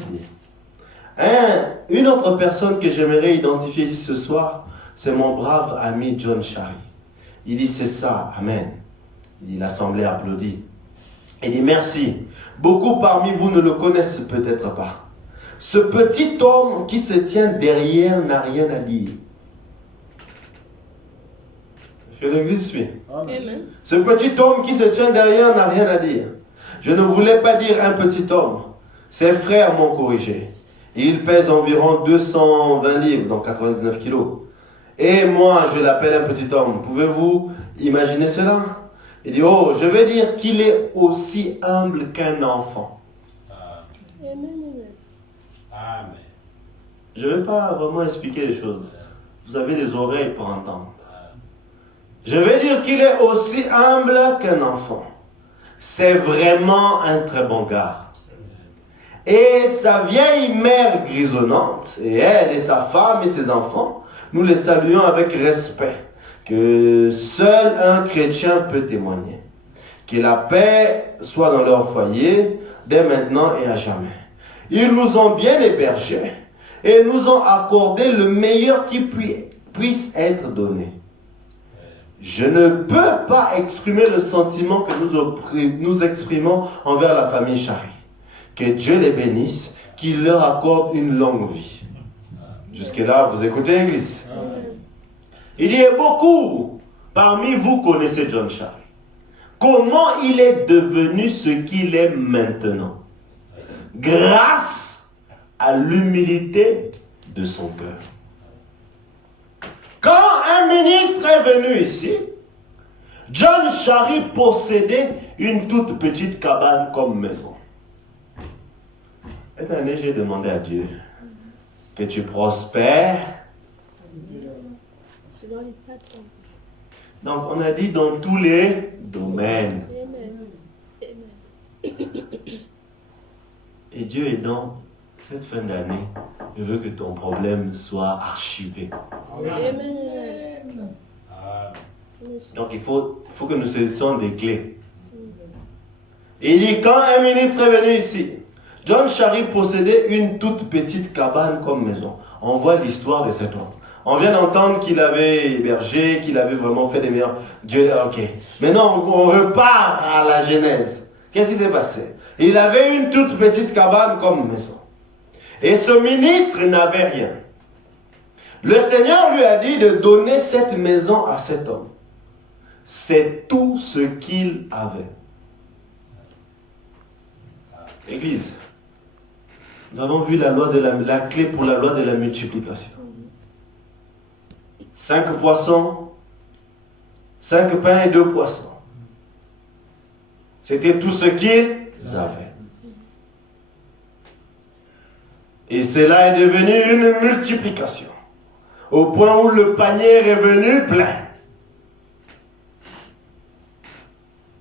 une autre personne que j'aimerais identifier ici ce soir, c'est mon brave ami John Shari. Il dit, c'est ça, amen. Il dit, l'assemblée applaudit. Il dit, merci. Beaucoup parmi vous ne le connaissent peut-être pas. Ce petit homme qui se tient derrière n'a rien à dire. Est-ce que l'église suit? Amen. Ce petit homme qui se tient derrière n'a rien à dire. Je ne voulais pas dire un petit homme. Ses frères m'ont corrigé. Il pèse environ 220 livres, donc 99 kilos. Et moi, je l'appelle un petit homme. Pouvez-vous imaginer cela? Il dit, je vais dire qu'il est aussi humble qu'un enfant. Amen. Amen. Je ne vais pas vraiment expliquer les choses. Vous avez les oreilles pour entendre. Je vais dire qu'il est aussi humble qu'un enfant. C'est vraiment un très bon gars. Et sa vieille mère grisonnante, et elle et sa femme et ses enfants, nous les saluons avec respect, que seul un chrétien peut témoigner. Que la paix soit dans leur foyer, dès maintenant et à jamais. Ils nous ont bien hébergés et nous ont accordé le meilleur qui puisse être donné. Je ne peux pas exprimer le sentiment que nous exprimons envers la famille Shari. Que Dieu les bénisse, qu'il leur accorde une longue vie. Jusque-là, vous écoutez l'église. Il y a beaucoup parmi vous connaissez John Shari. Comment il est devenu ce qu'il est maintenant? Grâce à l'humilité de son cœur. Quand un ministre est venu ici, John Shari possédait une toute petite cabane comme maison. Cette année, j'ai demandé à Dieu que tu prospères. C'est dans les pattes. Donc, on a dit dans tous les domaines. Amen. Et Dieu est dans cette fin d'année. Je veux que ton problème soit archivé. Amen. Donc, il faut que nous saisissions des clés. Et il dit, quand un ministre est venu ici, John Shari possédait une toute petite cabane comme maison. On voit l'histoire de cet homme. On vient d'entendre qu'il avait hébergé, qu'il avait vraiment fait des meilleurs. Dieu, ok. Maintenant, on repart à la Genèse. Qu'est-ce qui s'est passé? Il avait une toute petite cabane comme maison. Et ce ministre n'avait rien. Le Seigneur lui a dit de donner cette maison à cet homme. C'est tout ce qu'il avait. Église, nous avons vu la clé pour la loi de la multiplication. 5 poissons, 5 pains et 2 poissons. C'était tout ce qu'ils avaient. Et cela est devenu une multiplication. Au point où le panier est revenu plein.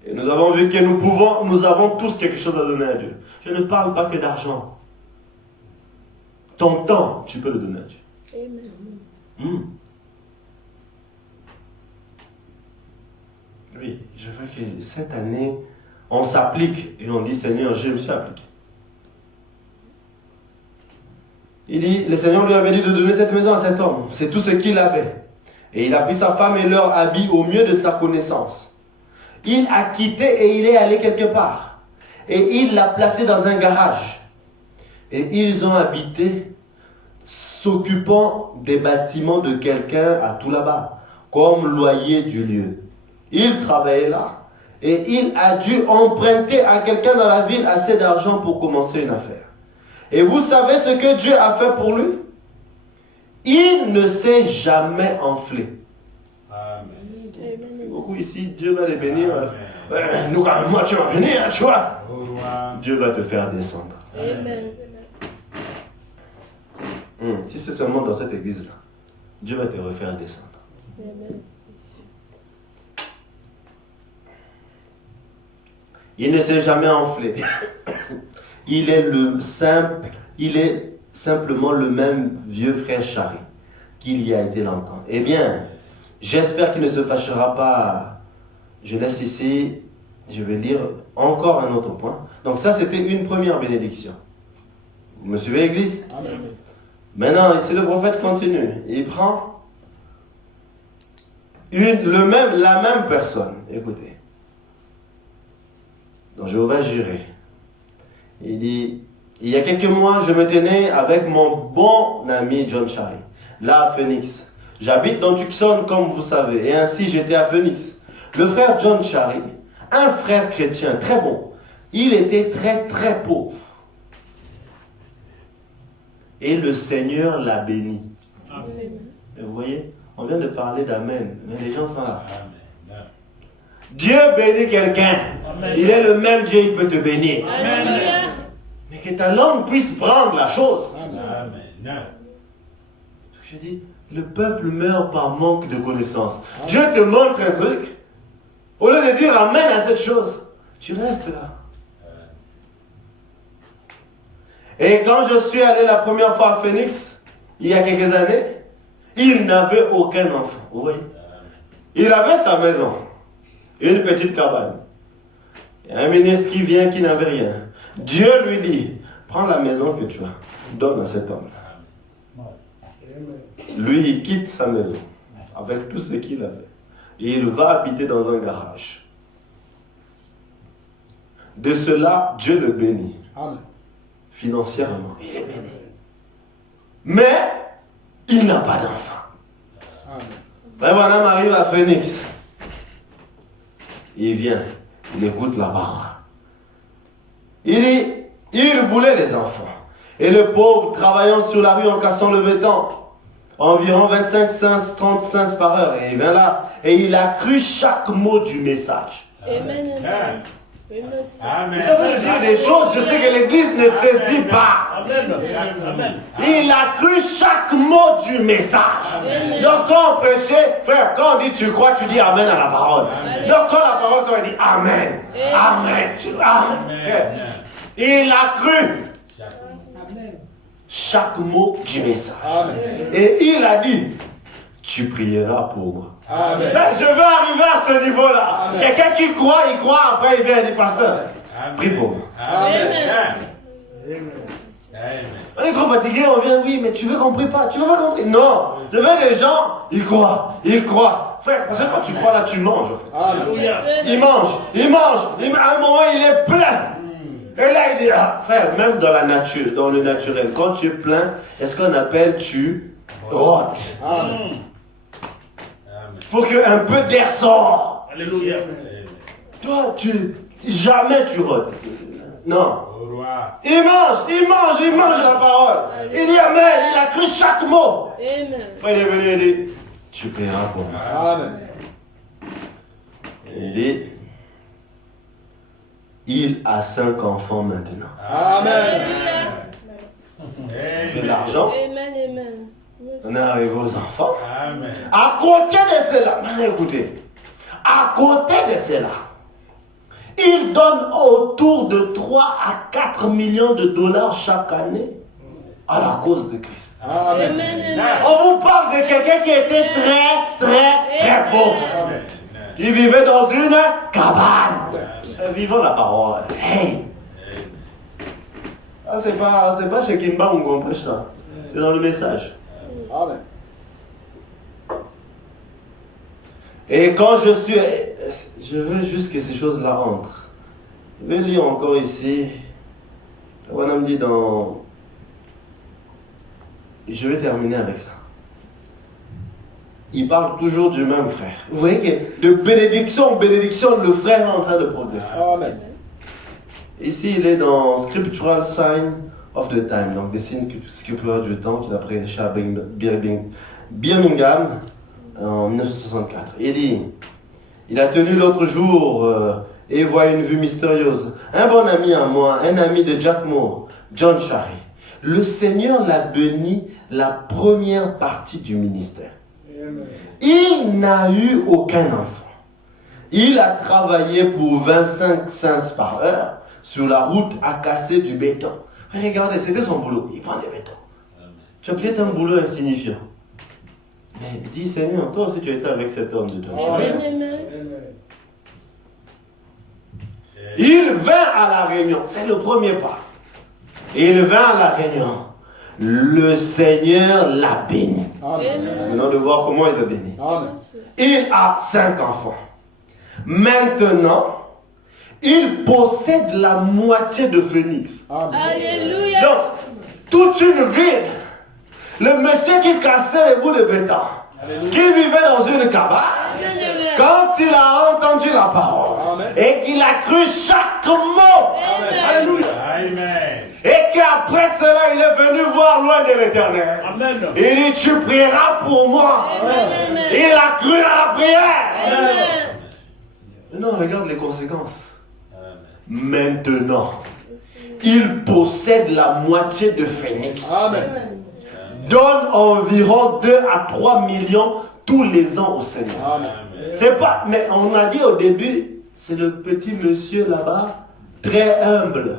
Et nous avons vu que nous avons tous quelque chose à donner à Dieu. Je ne parle pas que d'argent. Ton temps, tu peux le donner à Dieu. Amen. Oui, je veux que cette année, on s'applique et on dit Seigneur, je me suis appliqué. Il dit, le Seigneur lui avait dit de donner cette maison à cet homme. C'est tout ce qu'il avait. Et il a pris sa femme et leur habit au mieux de sa connaissance. Il a quitté et il est allé quelque part. Et il l'a placé dans un garage. Et ils ont habité, s'occupant des bâtiments de quelqu'un à tout là-bas, comme loyer du lieu. Il travaillait là. Et il a dû emprunter à quelqu'un dans la ville assez d'argent pour commencer une affaire. Et vous savez ce que Dieu a fait pour lui? Il ne s'est jamais enflé. Amen. Beaucoup ici, Dieu va les bénir. Nous, quand moi, tu vas venir, tu vois. Dieu va te faire descendre. Amen. Si c'est seulement dans cette église-là, Dieu va te refaire descendre. Amen. Il ne s'est jamais enflé. Il est simplement le même vieux frère Charry qu'il y a été longtemps. Eh bien, j'espère qu'il ne se fâchera pas. Je laisse ici, je vais lire encore un autre point. Donc ça, c'était une première bénédiction. Vous me suivez, Église? Amen. Maintenant, ici le prophète continue. Il prend la même personne. Écoutez. Donc Jéhovah juré. Il dit, il y a quelques mois, je me tenais avec mon bon ami John Charry, là à Phoenix. J'habite dans Tucson, comme vous savez, et ainsi j'étais à Phoenix. Le frère John Charry, un frère chrétien très bon, il était très très pauvre. Et le Seigneur l'a béni. Et vous voyez, on vient de parler d'Amen, mais les gens sont là. Amen. Dieu bénit quelqu'un. Il est le même Dieu, il peut te bénir. Alléluia. Mais que ta langue puisse prendre la chose. Amen. Je dis, le peuple meurt par manque de connaissance. Dieu te montre un truc. Au lieu de dire Amen à cette chose, tu restes là. Et quand je suis allé la première fois à Phoenix, il y a quelques années, il n'avait aucun enfant. Vous voyez? Il avait sa maison, une petite cabane. Il y a un ministre qui vient qui n'avait rien. Dieu lui dit, prends la maison que tu as, donne à cet homme. Lui, il quitte sa maison avec tout ce qu'il avait. Et il va habiter dans un garage. De cela, Dieu le bénit. Amen. Financièrement, il est béni. Mais, il n'a pas d'enfant. Amen. Frère Branham arrive à Phoenix. Il vient, il écoute la parole. Il dit, il voulait les enfants. Et le pauvre, travaillant sur la rue en cassant le béton, environ 25 cents, 30 cents par heure. Et il vient là, et il a cru chaque mot du message. Amen. Amen. Oui, monsieur. Ça veut dire des choses, je sais que l'église ne saisit pas. Amen. Amen. Il a cru chaque mot du message. Donc quand on prêchait, frère, quand on dit tu crois, tu dis Amen à la parole. Donc quand la parole sort, il dit Amen. Amen. Amen. Frère, il a cru chaque mot du message. Amen. Et il a dit, tu prieras pour moi. Amen. Mais je veux arriver à ce niveau-là. Quelqu'un qui croit, il croit, après il vient et dit, pasteur, prie pour moi. Amen. On est trop fatigué, on vient, oui, mais tu veux qu'on prie pas, tu veux pas qu'on prie. Non, je veux que les gens, ils croient. Frère, parce que quand tu crois là, tu manges. En fait. Alléluia. Il mange. À un moment, il est plein. Et là, il dit, ah, frère, même dans la nature, dans le naturel, quand tu es plein, est-ce qu'on appelle tu rôtes? Amen. Il faut qu'un peu d'air sorte. Alléluia. Toi, jamais tu rôtes. Non. Au roi. Il mange la parole. Il dit Amen, il a cru chaque mot. Amen. Après, il est venu et dit, tu paieras pour moi. Amen. Il dit, il a 5 enfants maintenant. Amen. De l'argent, Amen. Amen. on est arrivé aux enfants. Amen. À côté de cela, maintenant écoutez, à côté de cela, il donne autour de 3 à 4 millions de dollars chaque année à la cause de Christ. Amen. Amen. On vous parle de quelqu'un qui était très pauvre. Amen. Qui vivait dans une cabane. Vivons la parole. Hey. Ah, c'est pas chez Kimba on comprend ça. C'est dans le message. Amen. Et quand je veux juste que ces choses-là entrent. Je vais lire encore ici. On me dit dans... Je vais terminer avec ça. Il parle toujours du même frère. Vous voyez que de bénédiction en bénédiction, le frère est en train de progresser. Amen. Ici, il est dans Scriptural Sign of the Time, donc des signes scripturaux du temps qu'il a prêché à Birmingham en 1964. Il dit, il a tenu l'autre jour et voit une vue mystérieuse. Un bon ami à moi, un ami de Jack Moore, John Shari. Le Seigneur l'a béni la première partie du ministère. Il n'a eu aucun enfant. Il a travaillé pour 25 cents par heure sur la route à casser du béton. Regardez, c'était son boulot. Il prend des bétons. Tu as peut-être un boulot insignifiant. Mais dis Seigneur, toi aussi tu étais avec cet homme de Dieu. Amen. Il vint à la réunion. C'est le premier pas. Il vint à la réunion. Le Seigneur l'a béni. Amen. Maintenant de voir comment il l'a béni. Amen. Il a 5 enfants. Maintenant, il possède la moitié de Phoenix. Amen. Alléluia. Donc, toute une ville. Le monsieur qui cassait les bouts de béton, qui vivait dans une cabane, Amen. quand il a entendu la parole, Amen. et qu'il a cru chaque mot, alléluia, Amen. et qu'après cela, il est venu voir loin de l'Éternel. Amen. Il dit, tu prieras pour moi. Amen. Il a cru à la prière. Amen. Maintenant, regarde les conséquences. Maintenant, il possède la moitié de Phoenix. Amen. Donne environ 2 à 3 millions tous les ans au Seigneur. Amen. C'est pas, mais on a dit au début, c'est le petit monsieur là-bas, très humble.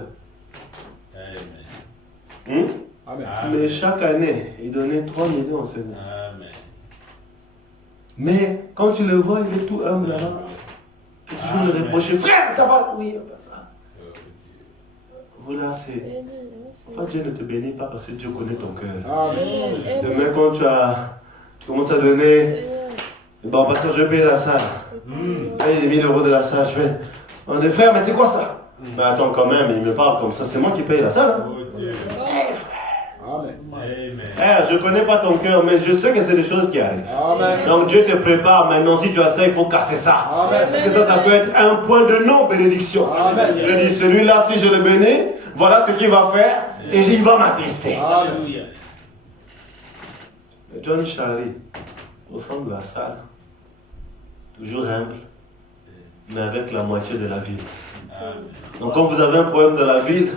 Amen. Amen. Mais chaque année, il donnait 3 millions au Seigneur. Amen. Mais quand tu le vois, il est tout humble là-bas. Tu peux toujours le reprocher. Frère, t'as pas... Oui, voilà, c'est... Pourquoi Dieu ne te bénit pas parce que Dieu connaît ton cœur. Amen. Demain, quand tu commences à donner, bon, parce que je paye la salle. Les 1000 euros de la salle, je fais, on est frère, mais c'est quoi ça? Mais attends, quand même, il me parle comme ça, c'est moi qui paye la salle. Hein? Oh Dieu. Amen. Amen. Frère, je connais pas ton cœur, mais je sais que c'est des choses qui arrivent. Amen. Donc Dieu te prépare maintenant, si tu as ça, il faut casser ça. Amen. Parce que ça peut être un point de non-bénédiction. Amen. Je dis, celui-là, si je le bénis, voilà ce qu'il va faire, et il va m'attester. Amen. John Shari, au fond de la salle, toujours humble, mais avec la moitié de la ville. Donc quand vous avez un problème de la ville,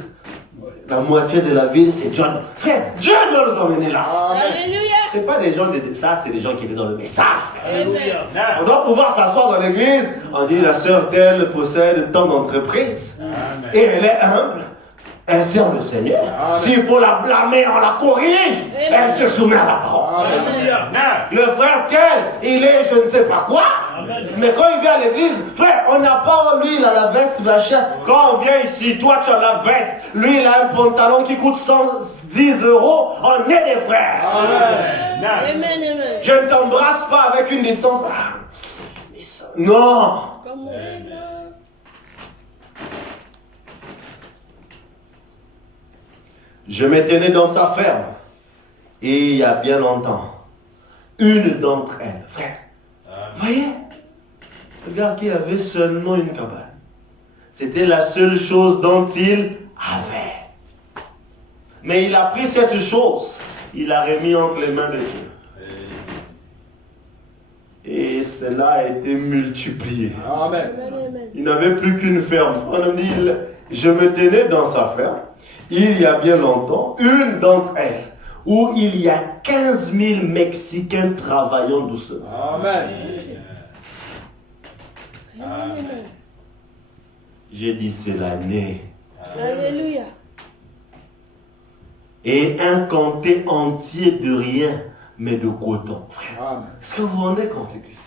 la moitié de la ville, c'est John. Frère, Dieu doit nous emmener là. Alléluia. C'est pas des gens de ça, c'est des gens qui viennent dans le message. Alléluia. On doit pouvoir s'asseoir dans l'église, on dit la sœur telle possède tant d'entreprises, Amen. et elle est humble. Elle sert le Seigneur. S'il faut la blâmer, on la corrige. Elle se soumet à la parole. Alléluia. Le frère tel, il est je ne sais pas quoi. Mais quand il vient à l'église, frère, on n'a pas lui, il a la veste, machin. Quand on vient ici, toi tu as la veste, lui il a un pantalon qui coûte 110 euros, on est des frères. Amen. Amen. Je ne t'embrasse pas avec une distance. Non. Comme on est là. Je me tenais dans sa ferme. Et il y a bien longtemps, une d'entre elles, frère, voyez, le gars qui avait seulement une cabane. C'était la seule chose dont il avait. Mais il a pris cette chose, il l'a remis entre les mains de Dieu. Et cela a été multiplié. Amen. Amen. Il n'avait plus qu'une ferme. On a dit, je me tenais dans sa ferme, il y a bien longtemps, une d'entre elles, où il y a 15 000 Mexicains travaillant doucement. Amen. Amen. J'ai dit, c'est l'année. Alléluia. et un comté entier de rien, mais de coton. Amen. Est-ce que vous vous rendez compte, Église?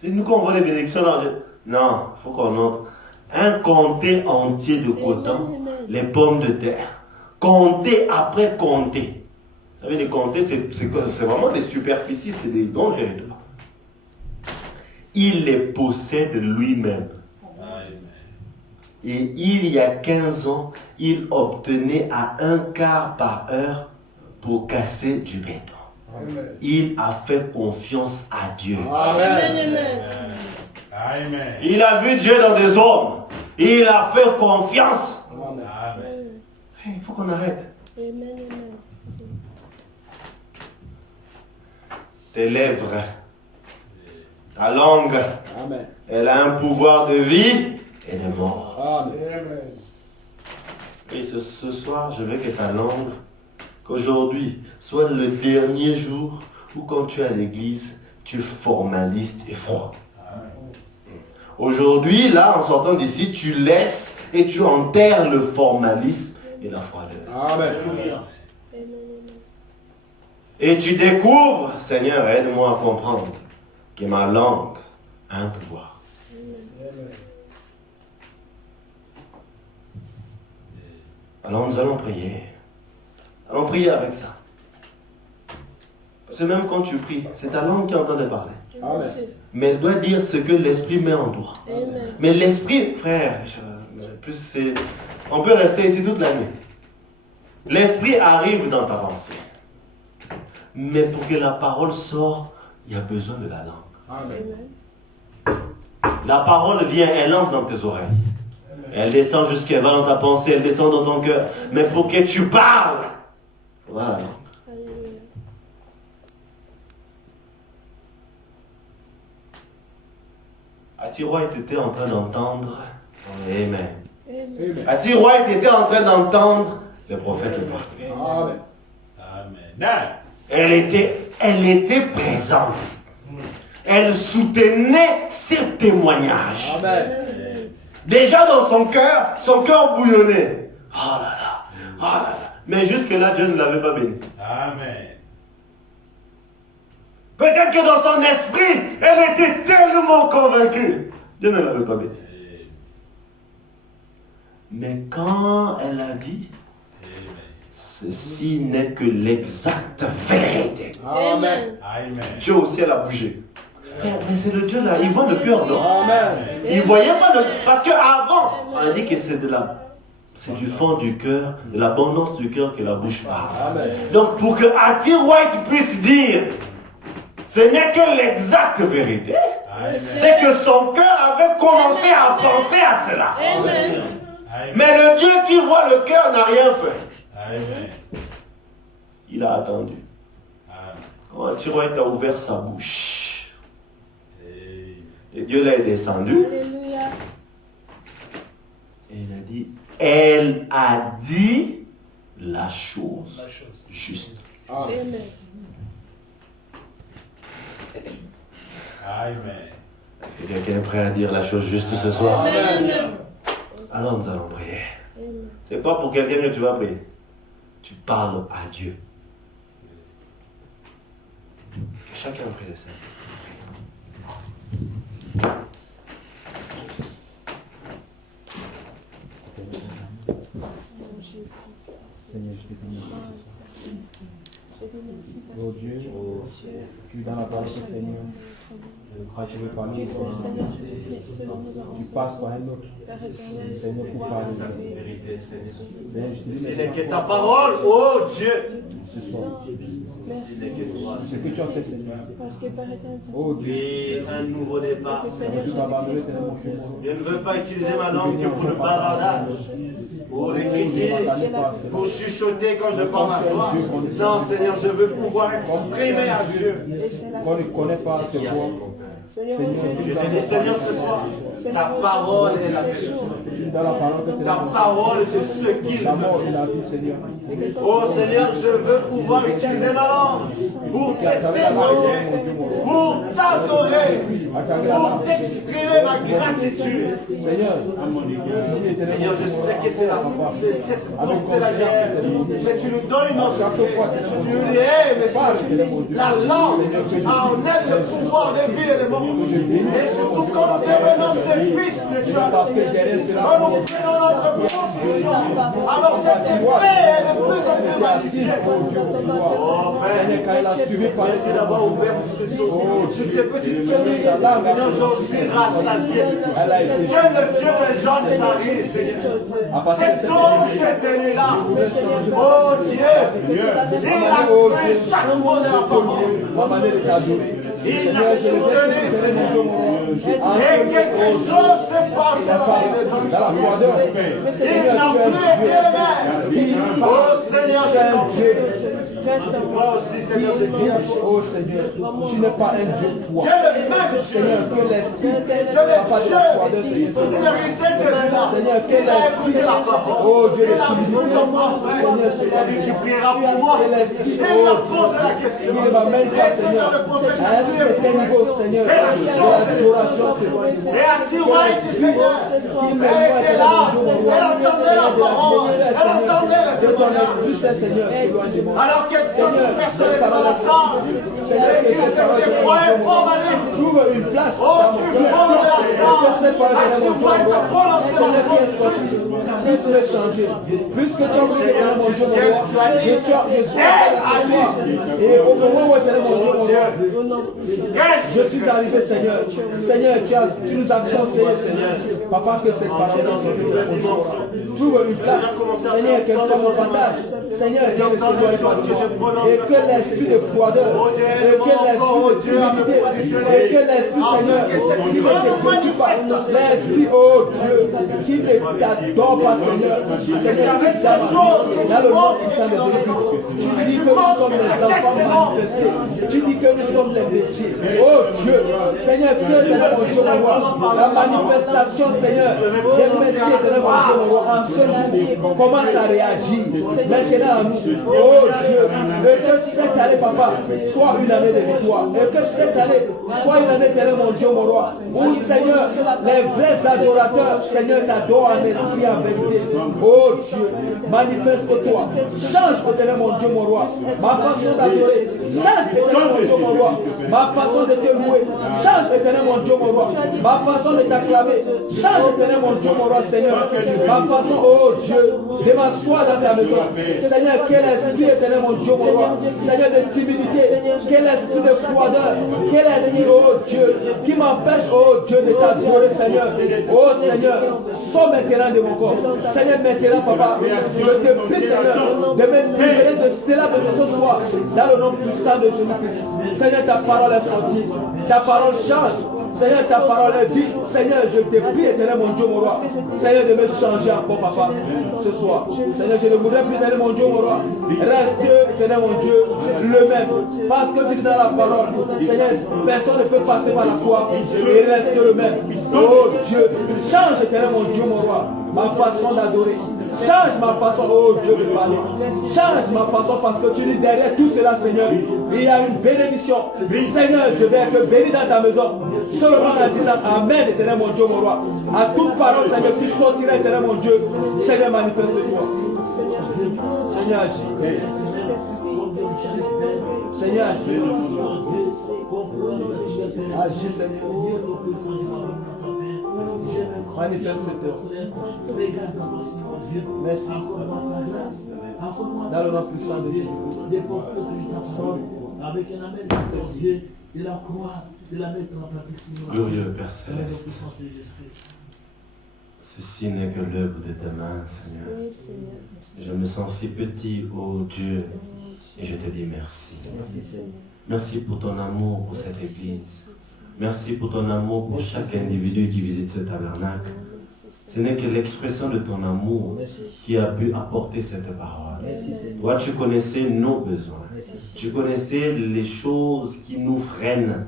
C'est nous qu'on voit les bénédictions là. Non, il faut qu'on entre. Un comté entier de coton, les pommes de terre. Comté après comté. Vous savez, les comtés, c'est vraiment des superficies, c'est des grands territoires. Il les possède lui-même. Et il y a 15 ans, il obtenait à 1/4 par heure pour casser du béton. Amen. Il a fait confiance à Dieu. Amen. Amen. Il a vu Dieu dans des hommes. Il a fait confiance. Amen. Amen. Il faut qu'on arrête. Tes lèvres, ta langue, Amen. elle a un pouvoir de vie et de mort. Amen. Et ce soir, je veux que ta langue, qu'aujourd'hui soit le dernier jour où quand tu es à l'église, tu es formaliste et froid. Aujourd'hui, là, en sortant d'ici, tu laisses et tu enterres le formalisme et la froideur. Amen. Et tu découvres, Seigneur, aide-moi à comprendre que ma langue a un pouvoir. Alors nous allons prier. Allons prier avec ça. Parce que même quand tu pries, c'est ta langue qui est en train de parler. Amen. Mais elle doit dire ce que l'Esprit met en toi. Mais l'Esprit, frère, on peut rester ici toute la nuit. L'Esprit arrive dans ta pensée. Mais pour que la parole sorte, il y a besoin de la langue. Amen. La parole vient, elle entre dans tes oreilles. Elle descend jusqu'elle va dans ta pensée, elle descend dans ton cœur. Mais pour que tu parles, voilà la langue. Ati-White était en train d'entendre. Amen. Amen. Ati-White était en train d'entendre le prophète parler. Amen. Amen. Elle était présente. Elle soutenait ses témoignages. Amen. Déjà dans son cœur bouillonnait. Oh là là, oh là là. Mais jusque-là, Dieu ne l'avait pas béni. Amen. Peut-être que dans son esprit, elle était tellement convaincue. Dieu ne l'avait pas béni. Mais quand elle a dit, ceci n'est que l'exacte vérité. Amen. Amen. Dieu aussi, elle a bougé. Mais c'est le Dieu là, il voit le cœur, non? Amen. Il voyait pas le... Parce qu'avant, on a dit que c'est du fond du cœur, de l'abondance du cœur que la bouche parle. Amen. Donc pour que Ati-White puisse dire, ce n'est que l'exacte vérité, c'est que son cœur avait commencé à penser à cela. Amen. Mais le Dieu qui voit le cœur n'a rien fait. Amen. Il a attendu. Quand Ati-White a ouvert sa bouche, et Dieu l'a descendu, Alléluia. et il a dit, elle a dit la chose juste. Amen. Amen. Est-ce que quelqu'un est prêt à dire la chose juste ce soir? Amen. Alors nous allons prier. C'est pas pour quelqu'un que tu vas prier. Tu parles à Dieu. Chacun prie le Seigneur. Seigneur, je te remercie. Oh Dieu, tu es dans la parole, Seigneur. Je crois que tu veux parler. Tu passes par un autre. Seigneur, pour parler. Seigneur, je te dis Ce n'est merci que ta parole, oh Dieu. ce soir. Ce n'est que toi. Ce que tu as fait, Seigneur. Oh Dieu, Et un nouveau départ. tu m'as abandonné tellement que Je ne veux pas utiliser ma langue que pour le bavardage, pour les critiques, pour chuchoter quand je parle à toi. Non, Seigneur, je veux pouvoir exprimer à Dieu. qu'on ne connaît pas ce voix. Seigneur, Je te dis, Seigneur, ce soir, Ta parole est la vie. Dans la parole que tu Ta parole, c'est ce qui la nous mort et fait. la vie, Seigneur. Oh Seigneur, je veux pouvoir utiliser ma langue pour te témoigner, pour t'adorer, pour t'exprimer ma gratitude. Seigneur, Seigneur, je sais que c'est cette porte de la guerre, mais tu nous donnes une autre clé. Tu nous dis, hé, monsieur, la langue a en elle le pouvoir de vie et de mort. Et surtout quand nous devenons ces fils de Dieu, quand nous prenons notre position, alors cette épée est de plus en plus magnifique. Oh Père, merci d'avoir ouvert toutes ces choses. Toutes ces petites clés, Seigneur, j'en suis rassasié. Dieu le Dieu des gens des arrêts, Seigneur. Cet homme s'est tenu là. Oh Dieu, il a cru chaque mot de la parole. Il a soutenu, Seigneur. Et quelque chose s'est passé dans la vie de Dieu. Il n'a plus été le même. Oh Seigneur, je t'en prie. Moi aussi, Seigneur, je prie à toi. Oh Seigneur, tu n'es pas un Dieu froid. Dieu le même Dieu. Seigneur, que l'esprit Dieu le Dieu. Seigneur, il s'est tenu là. Il a écouté la parole. Oh Dieu, Il a vu ton frère. Il a dit, tu prieras pour moi. Il m'a posé la question. Et Seigneur, le prophète a prié pour moi. Et la chose est descendue. Et Atira dit, Seigneur, elle était là. Elle entendait la parole. Elle entendait le témoignage. Alors que personne n'était dans la salle. Et qu'ils étaient croyés formalistes. Trouve une place. Oh, tu formes de la salle. Atira t'a prononcé la chose. Puisse le changer. Puisque tu as voulu mon Dieu, mon roi, je suis et au moment où tu es mon Dieu, mon roi, je suis arrivé, Seigneur. Seigneur, tu nous as conseillé, Seigneur. Papa, que cette parole trouve une place. Seigneur, qu'elle soit mon partage. Seigneur, et que l'esprit de froideur, et que l'esprit de timidité, et que l'esprit, Seigneur, qui ne te pas, l'esprit, oh Dieu, qui ne t'adore pas, Seigneur, Seigneur, dans le nom puissant de Jésus, tu dis que nous sommes les enfants manifestés, tu dis que nous sommes les messieurs, oh Dieu, Seigneur, que mon Dieu, mon roi, la manifestation, Seigneur, des messieurs de mon Dieu, mon roi, en ce jour, commence à réagir, maintenant à nous, oh Dieu, et que cette année, papa, soit une année de victoire, et que cette année soit une année de mon Dieu, mon roi, où, Seigneur, les vrais adorateurs, Seigneur, t'adorent en esprit, en vérité. Oh Dieu, manifeste-toi. Change, éternel mon Dieu, mon roi. Ma façon d'adorer. Change, éternel mon Dieu, mon roi. Ma façon de te louer. Change, éternel mon Dieu, mon roi. Ma façon de t'acclamer. Change, éternel mon Dieu, mon roi, Seigneur. Ma façon, oh Dieu, de m'asseoir dans ta maison. Seigneur, quel esprit, éternel mon Dieu, mon roi. Seigneur, de timidité. Quel esprit de froideur. Quel esprit, oh Dieu, qui m'empêche, oh Dieu, de t'adorer, Seigneur. Oh Seigneur, sois maintenant de mon corps. Seigneur, maintenant, papa, je te prie, Seigneur, de me libérer de cela de ce soir, dans le nom puissant de Jésus-Christ. Seigneur, ta parole est sortie, ta parole change. Seigneur, ta parole est vie. Seigneur, je te prie, éternel mon Dieu, mon roi. Seigneur, de me changer encore, papa, ce soir. Seigneur, je ne voudrais plus, éternel mon Dieu, mon roi. Reste, éternel mon Dieu, le même. Parce que tu dis dans la parole, Seigneur, personne ne peut passer par la foi et reste le même. Oh Dieu, change, éternel mon Dieu, mon roi, ma façon d'adorer. Change ma façon, oh Dieu, de parler. Change ma façon parce que tu dis derrière tout cela, Seigneur, il y a une bénédiction. Seigneur, je vais être béni dans ta maison. Seulement en disant Amen, éternel mon Dieu, mon roi. À toute parole, Seigneur, tu sortiras, éternel mon Dieu. Seigneur, manifeste-toi. Seigneur, agis. Seigneur, agis. Agis, Seigneur. Manifeste-toi. Merci. Dans le nom puissant de Jésus. Avec un amen de la croix, de la mettre en pratique. Glorieux Père Céleste, ceci n'est que l'œuvre de tes mains, Seigneur. Je me sens si petit, ô Dieu, et je te dis merci. Merci pour ton amour pour cette église. Merci pour ton amour pour chaque individu qui visite ce tabernacle. Ce n'est que l'expression de ton amour qui a pu apporter cette parole. Toi, tu connaissais nos besoins. Tu connaissais les choses qui nous freinent.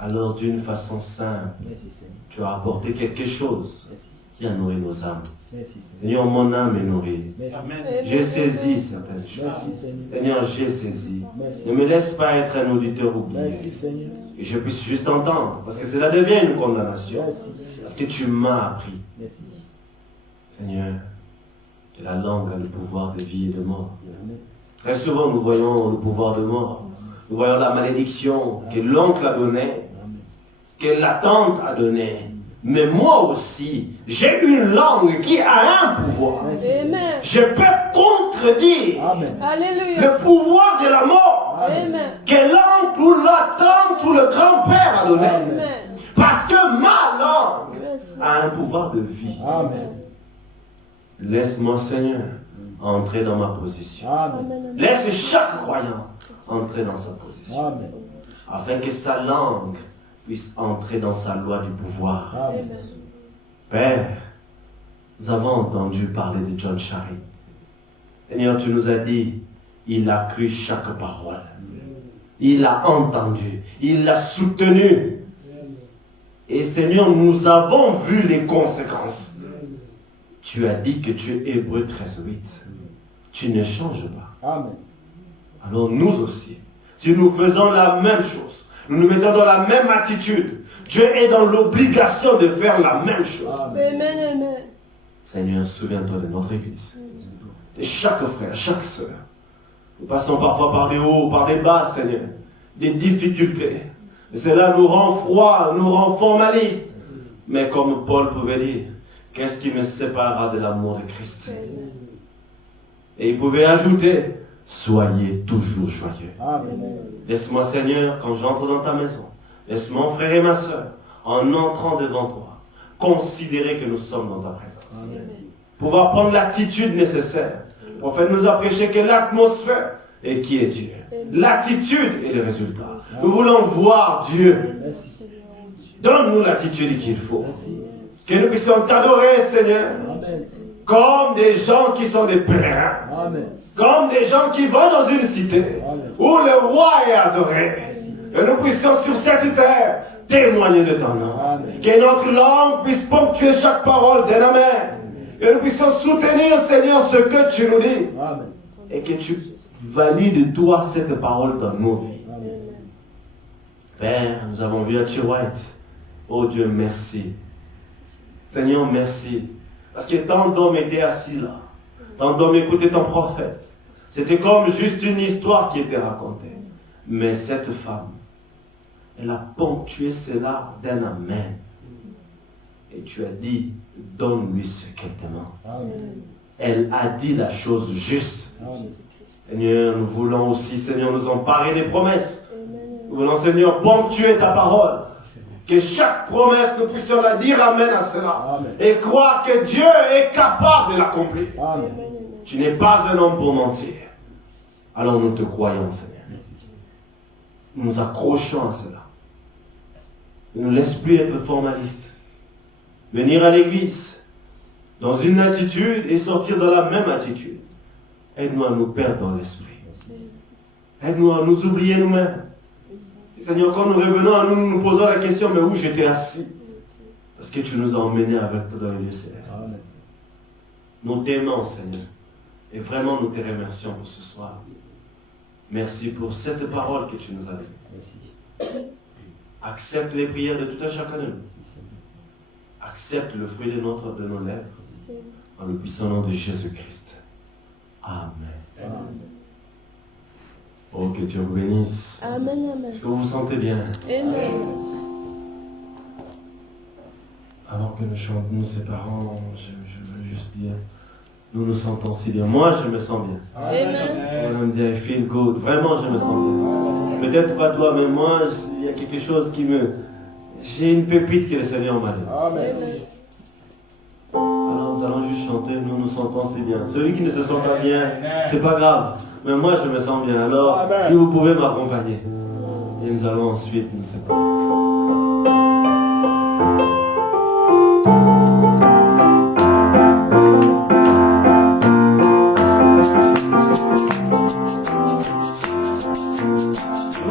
Alors d'une façon simple, Merci Seigneur. tu as apporté quelque chose Merci. qui a nourri nos âmes. Merci Seigneur. Seigneur, mon âme est nourrie. Merci. Amen. J'ai saisi certaines choses. Merci Seigneur. Seigneur, j'ai saisi. Merci. Ne me laisse pas être un auditeur Merci oublié. Seigneur. Que je puisse juste entendre. Parce que cela devient une condamnation. Merci. Parce que tu m'as appris. Merci. Seigneur, que la langue a le pouvoir de vie et de mort. Amen. Très souvent, nous voyons le pouvoir de mort. Nous voyons la malédiction que l'oncle a donnée, Amen. que la tante a donnée. Mais moi aussi, j'ai une langue qui a un pouvoir. Merci. Amen. Je peux contredire Amen. Alléluia. le pouvoir de la mort Amen. que l'oncle ou la tante ou le grand-père a donné. Amen. Parce que ma langue Merci. a un pouvoir de vie. Amen. Laisse-moi, Seigneur, entrer dans ma position. Amen. Amen. Laisse chaque croyant entrer dans sa position. Amen. Afin que sa langue puisse entrer dans sa loi du pouvoir. Amen. Amen. Père, nous avons entendu parler de John Shari. Seigneur, tu nous as dit, il a cru chaque parole. Il a entendu. Il l'a soutenu. Et Seigneur, nous avons vu les conséquences. Tu as dit que tu es Hébreux 13:8. Tu ne changes pas. Amen. Alors nous aussi, si nous faisons la même chose, nous nous mettons dans la même attitude, Dieu est dans l'obligation de faire la même chose. Amen. Amen. Seigneur, souviens-toi de notre Église, de chaque frère, chaque sœur. Nous passons parfois par des hauts, par des bas, Seigneur, des difficultés. Et cela nous rend froid, nous rend formalistes. Mais comme Paul pouvait dire, qu'est-ce qui me séparera de l'amour de Christ? Et il pouvait ajouter, soyez toujours joyeux. Amen. Laisse-moi, Seigneur, quand j'entre dans ta maison, laisse mon frère et ma soeur, en entrant devant toi, considérer que nous sommes dans ta présence. Amen. Pouvoir prendre l'attitude nécessaire. Le prophète nous a prêché que l'atmosphère est qui est Dieu. L'attitude est le résultat. Nous voulons voir Dieu. Merci. Donne-nous l'attitude qu'il faut. Merci. Que nous puissions t'adorer, Seigneur, Amen. comme des gens qui sont des pèlerins. Amen. Comme des gens qui vont dans une cité où le roi est adoré. Que nous puissions sur cette terre témoigner de ton nom. Amen. Que notre langue puisse ponctuer chaque parole d'un amen. Que nous puissions soutenir, Seigneur, ce que tu nous dis. Amen. Et que tu valides, toi, cette parole dans nos vies. Amen. Père, nous avons vu à White. Oh Dieu, merci. Seigneur, merci. Parce que tant d'hommes étaient assis là. Tant d'hommes écoutaient ton prophète. C'était comme juste une histoire qui était racontée. Mais cette femme, elle a ponctué cela d'un amen. Et tu as dit, donne-lui ce qu'elle demande. Amen. Elle a dit la chose juste. Amen. Seigneur, nous voulons aussi, Seigneur, nous emparer des promesses. Nous voulons, Seigneur, ponctuer ta parole. Que chaque promesse, nous puissions la dire amen à cela. Amen. Et croire que Dieu est capable de l'accomplir. Amen. Tu n'es pas un homme pour mentir. Alors nous te croyons, Seigneur. Nous nous accrochons à cela. Ne nous laisse plus être formalistes. Venir à l'église dans une attitude et sortir dans la même attitude. Aide-nous à nous perdre dans l'esprit. Aide-nous à nous oublier nous-mêmes. Seigneur, quand nous revenons à nous, nous posons la question, mais où j'étais assis? Parce que tu nous as emmenés avec toi dans les lieux célestes. Amen. Nous t'aimons, Seigneur. Et vraiment, nous te remercions pour ce soir. Merci pour cette parole que tu nous as donnée. Merci. Accepte les prières de tout un chacun de nous. Accepte le fruit de nos lèvres. Dans le puissant nom de Jésus-Christ. Amen. Amen. Oh, que Dieu vous bénisse. Amen. Amen. Est-ce que vous vous sentez bien? Amen. Avant que nous chantions, nous séparons, je veux juste dire, nous nous sentons si bien. Moi, je me sens bien. Amen. On me dit, I feel good. Vraiment, je me sens bien. Peut-être pas toi, mais moi, il y a quelque chose qui me... J'ai une pépite que le Seigneur m'a donnée. Amen. Amen. Alors, nous allons juste chanter, nous nous sentons si bien. Celui qui ne se sent pas bien, c'est pas grave. Mais moi, je me sens bien. Alors, Amen. si vous pouvez m'accompagner. Et nous allons ensuite nous séparer. Nous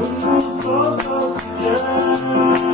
nous sentons si bien.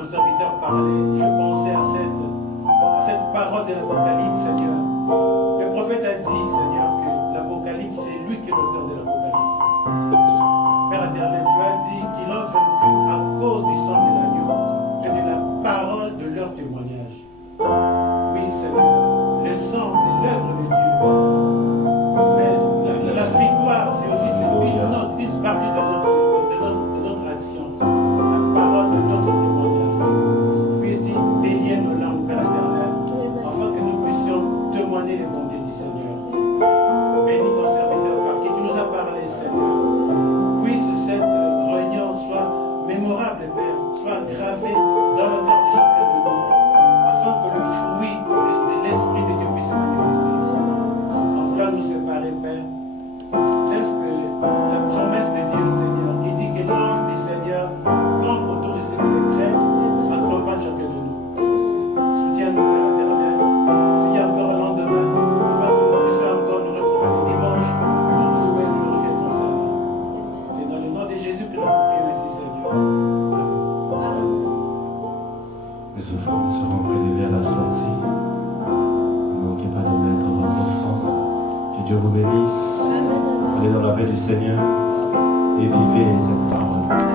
ton serviteur parlait, je pensais à cette parole de l'Apocalypse, Seigneur. Le prophète a dit, Seigneur, que l'Apocalypse, c'est lui qui est l'auteur de l'Apocalypse. Père éternel, tu as dit qu'il a vaincu à cause du sang de l'agneau. Dieu vous bénisse. Allez dans la paix du Seigneur et vivez cette parole.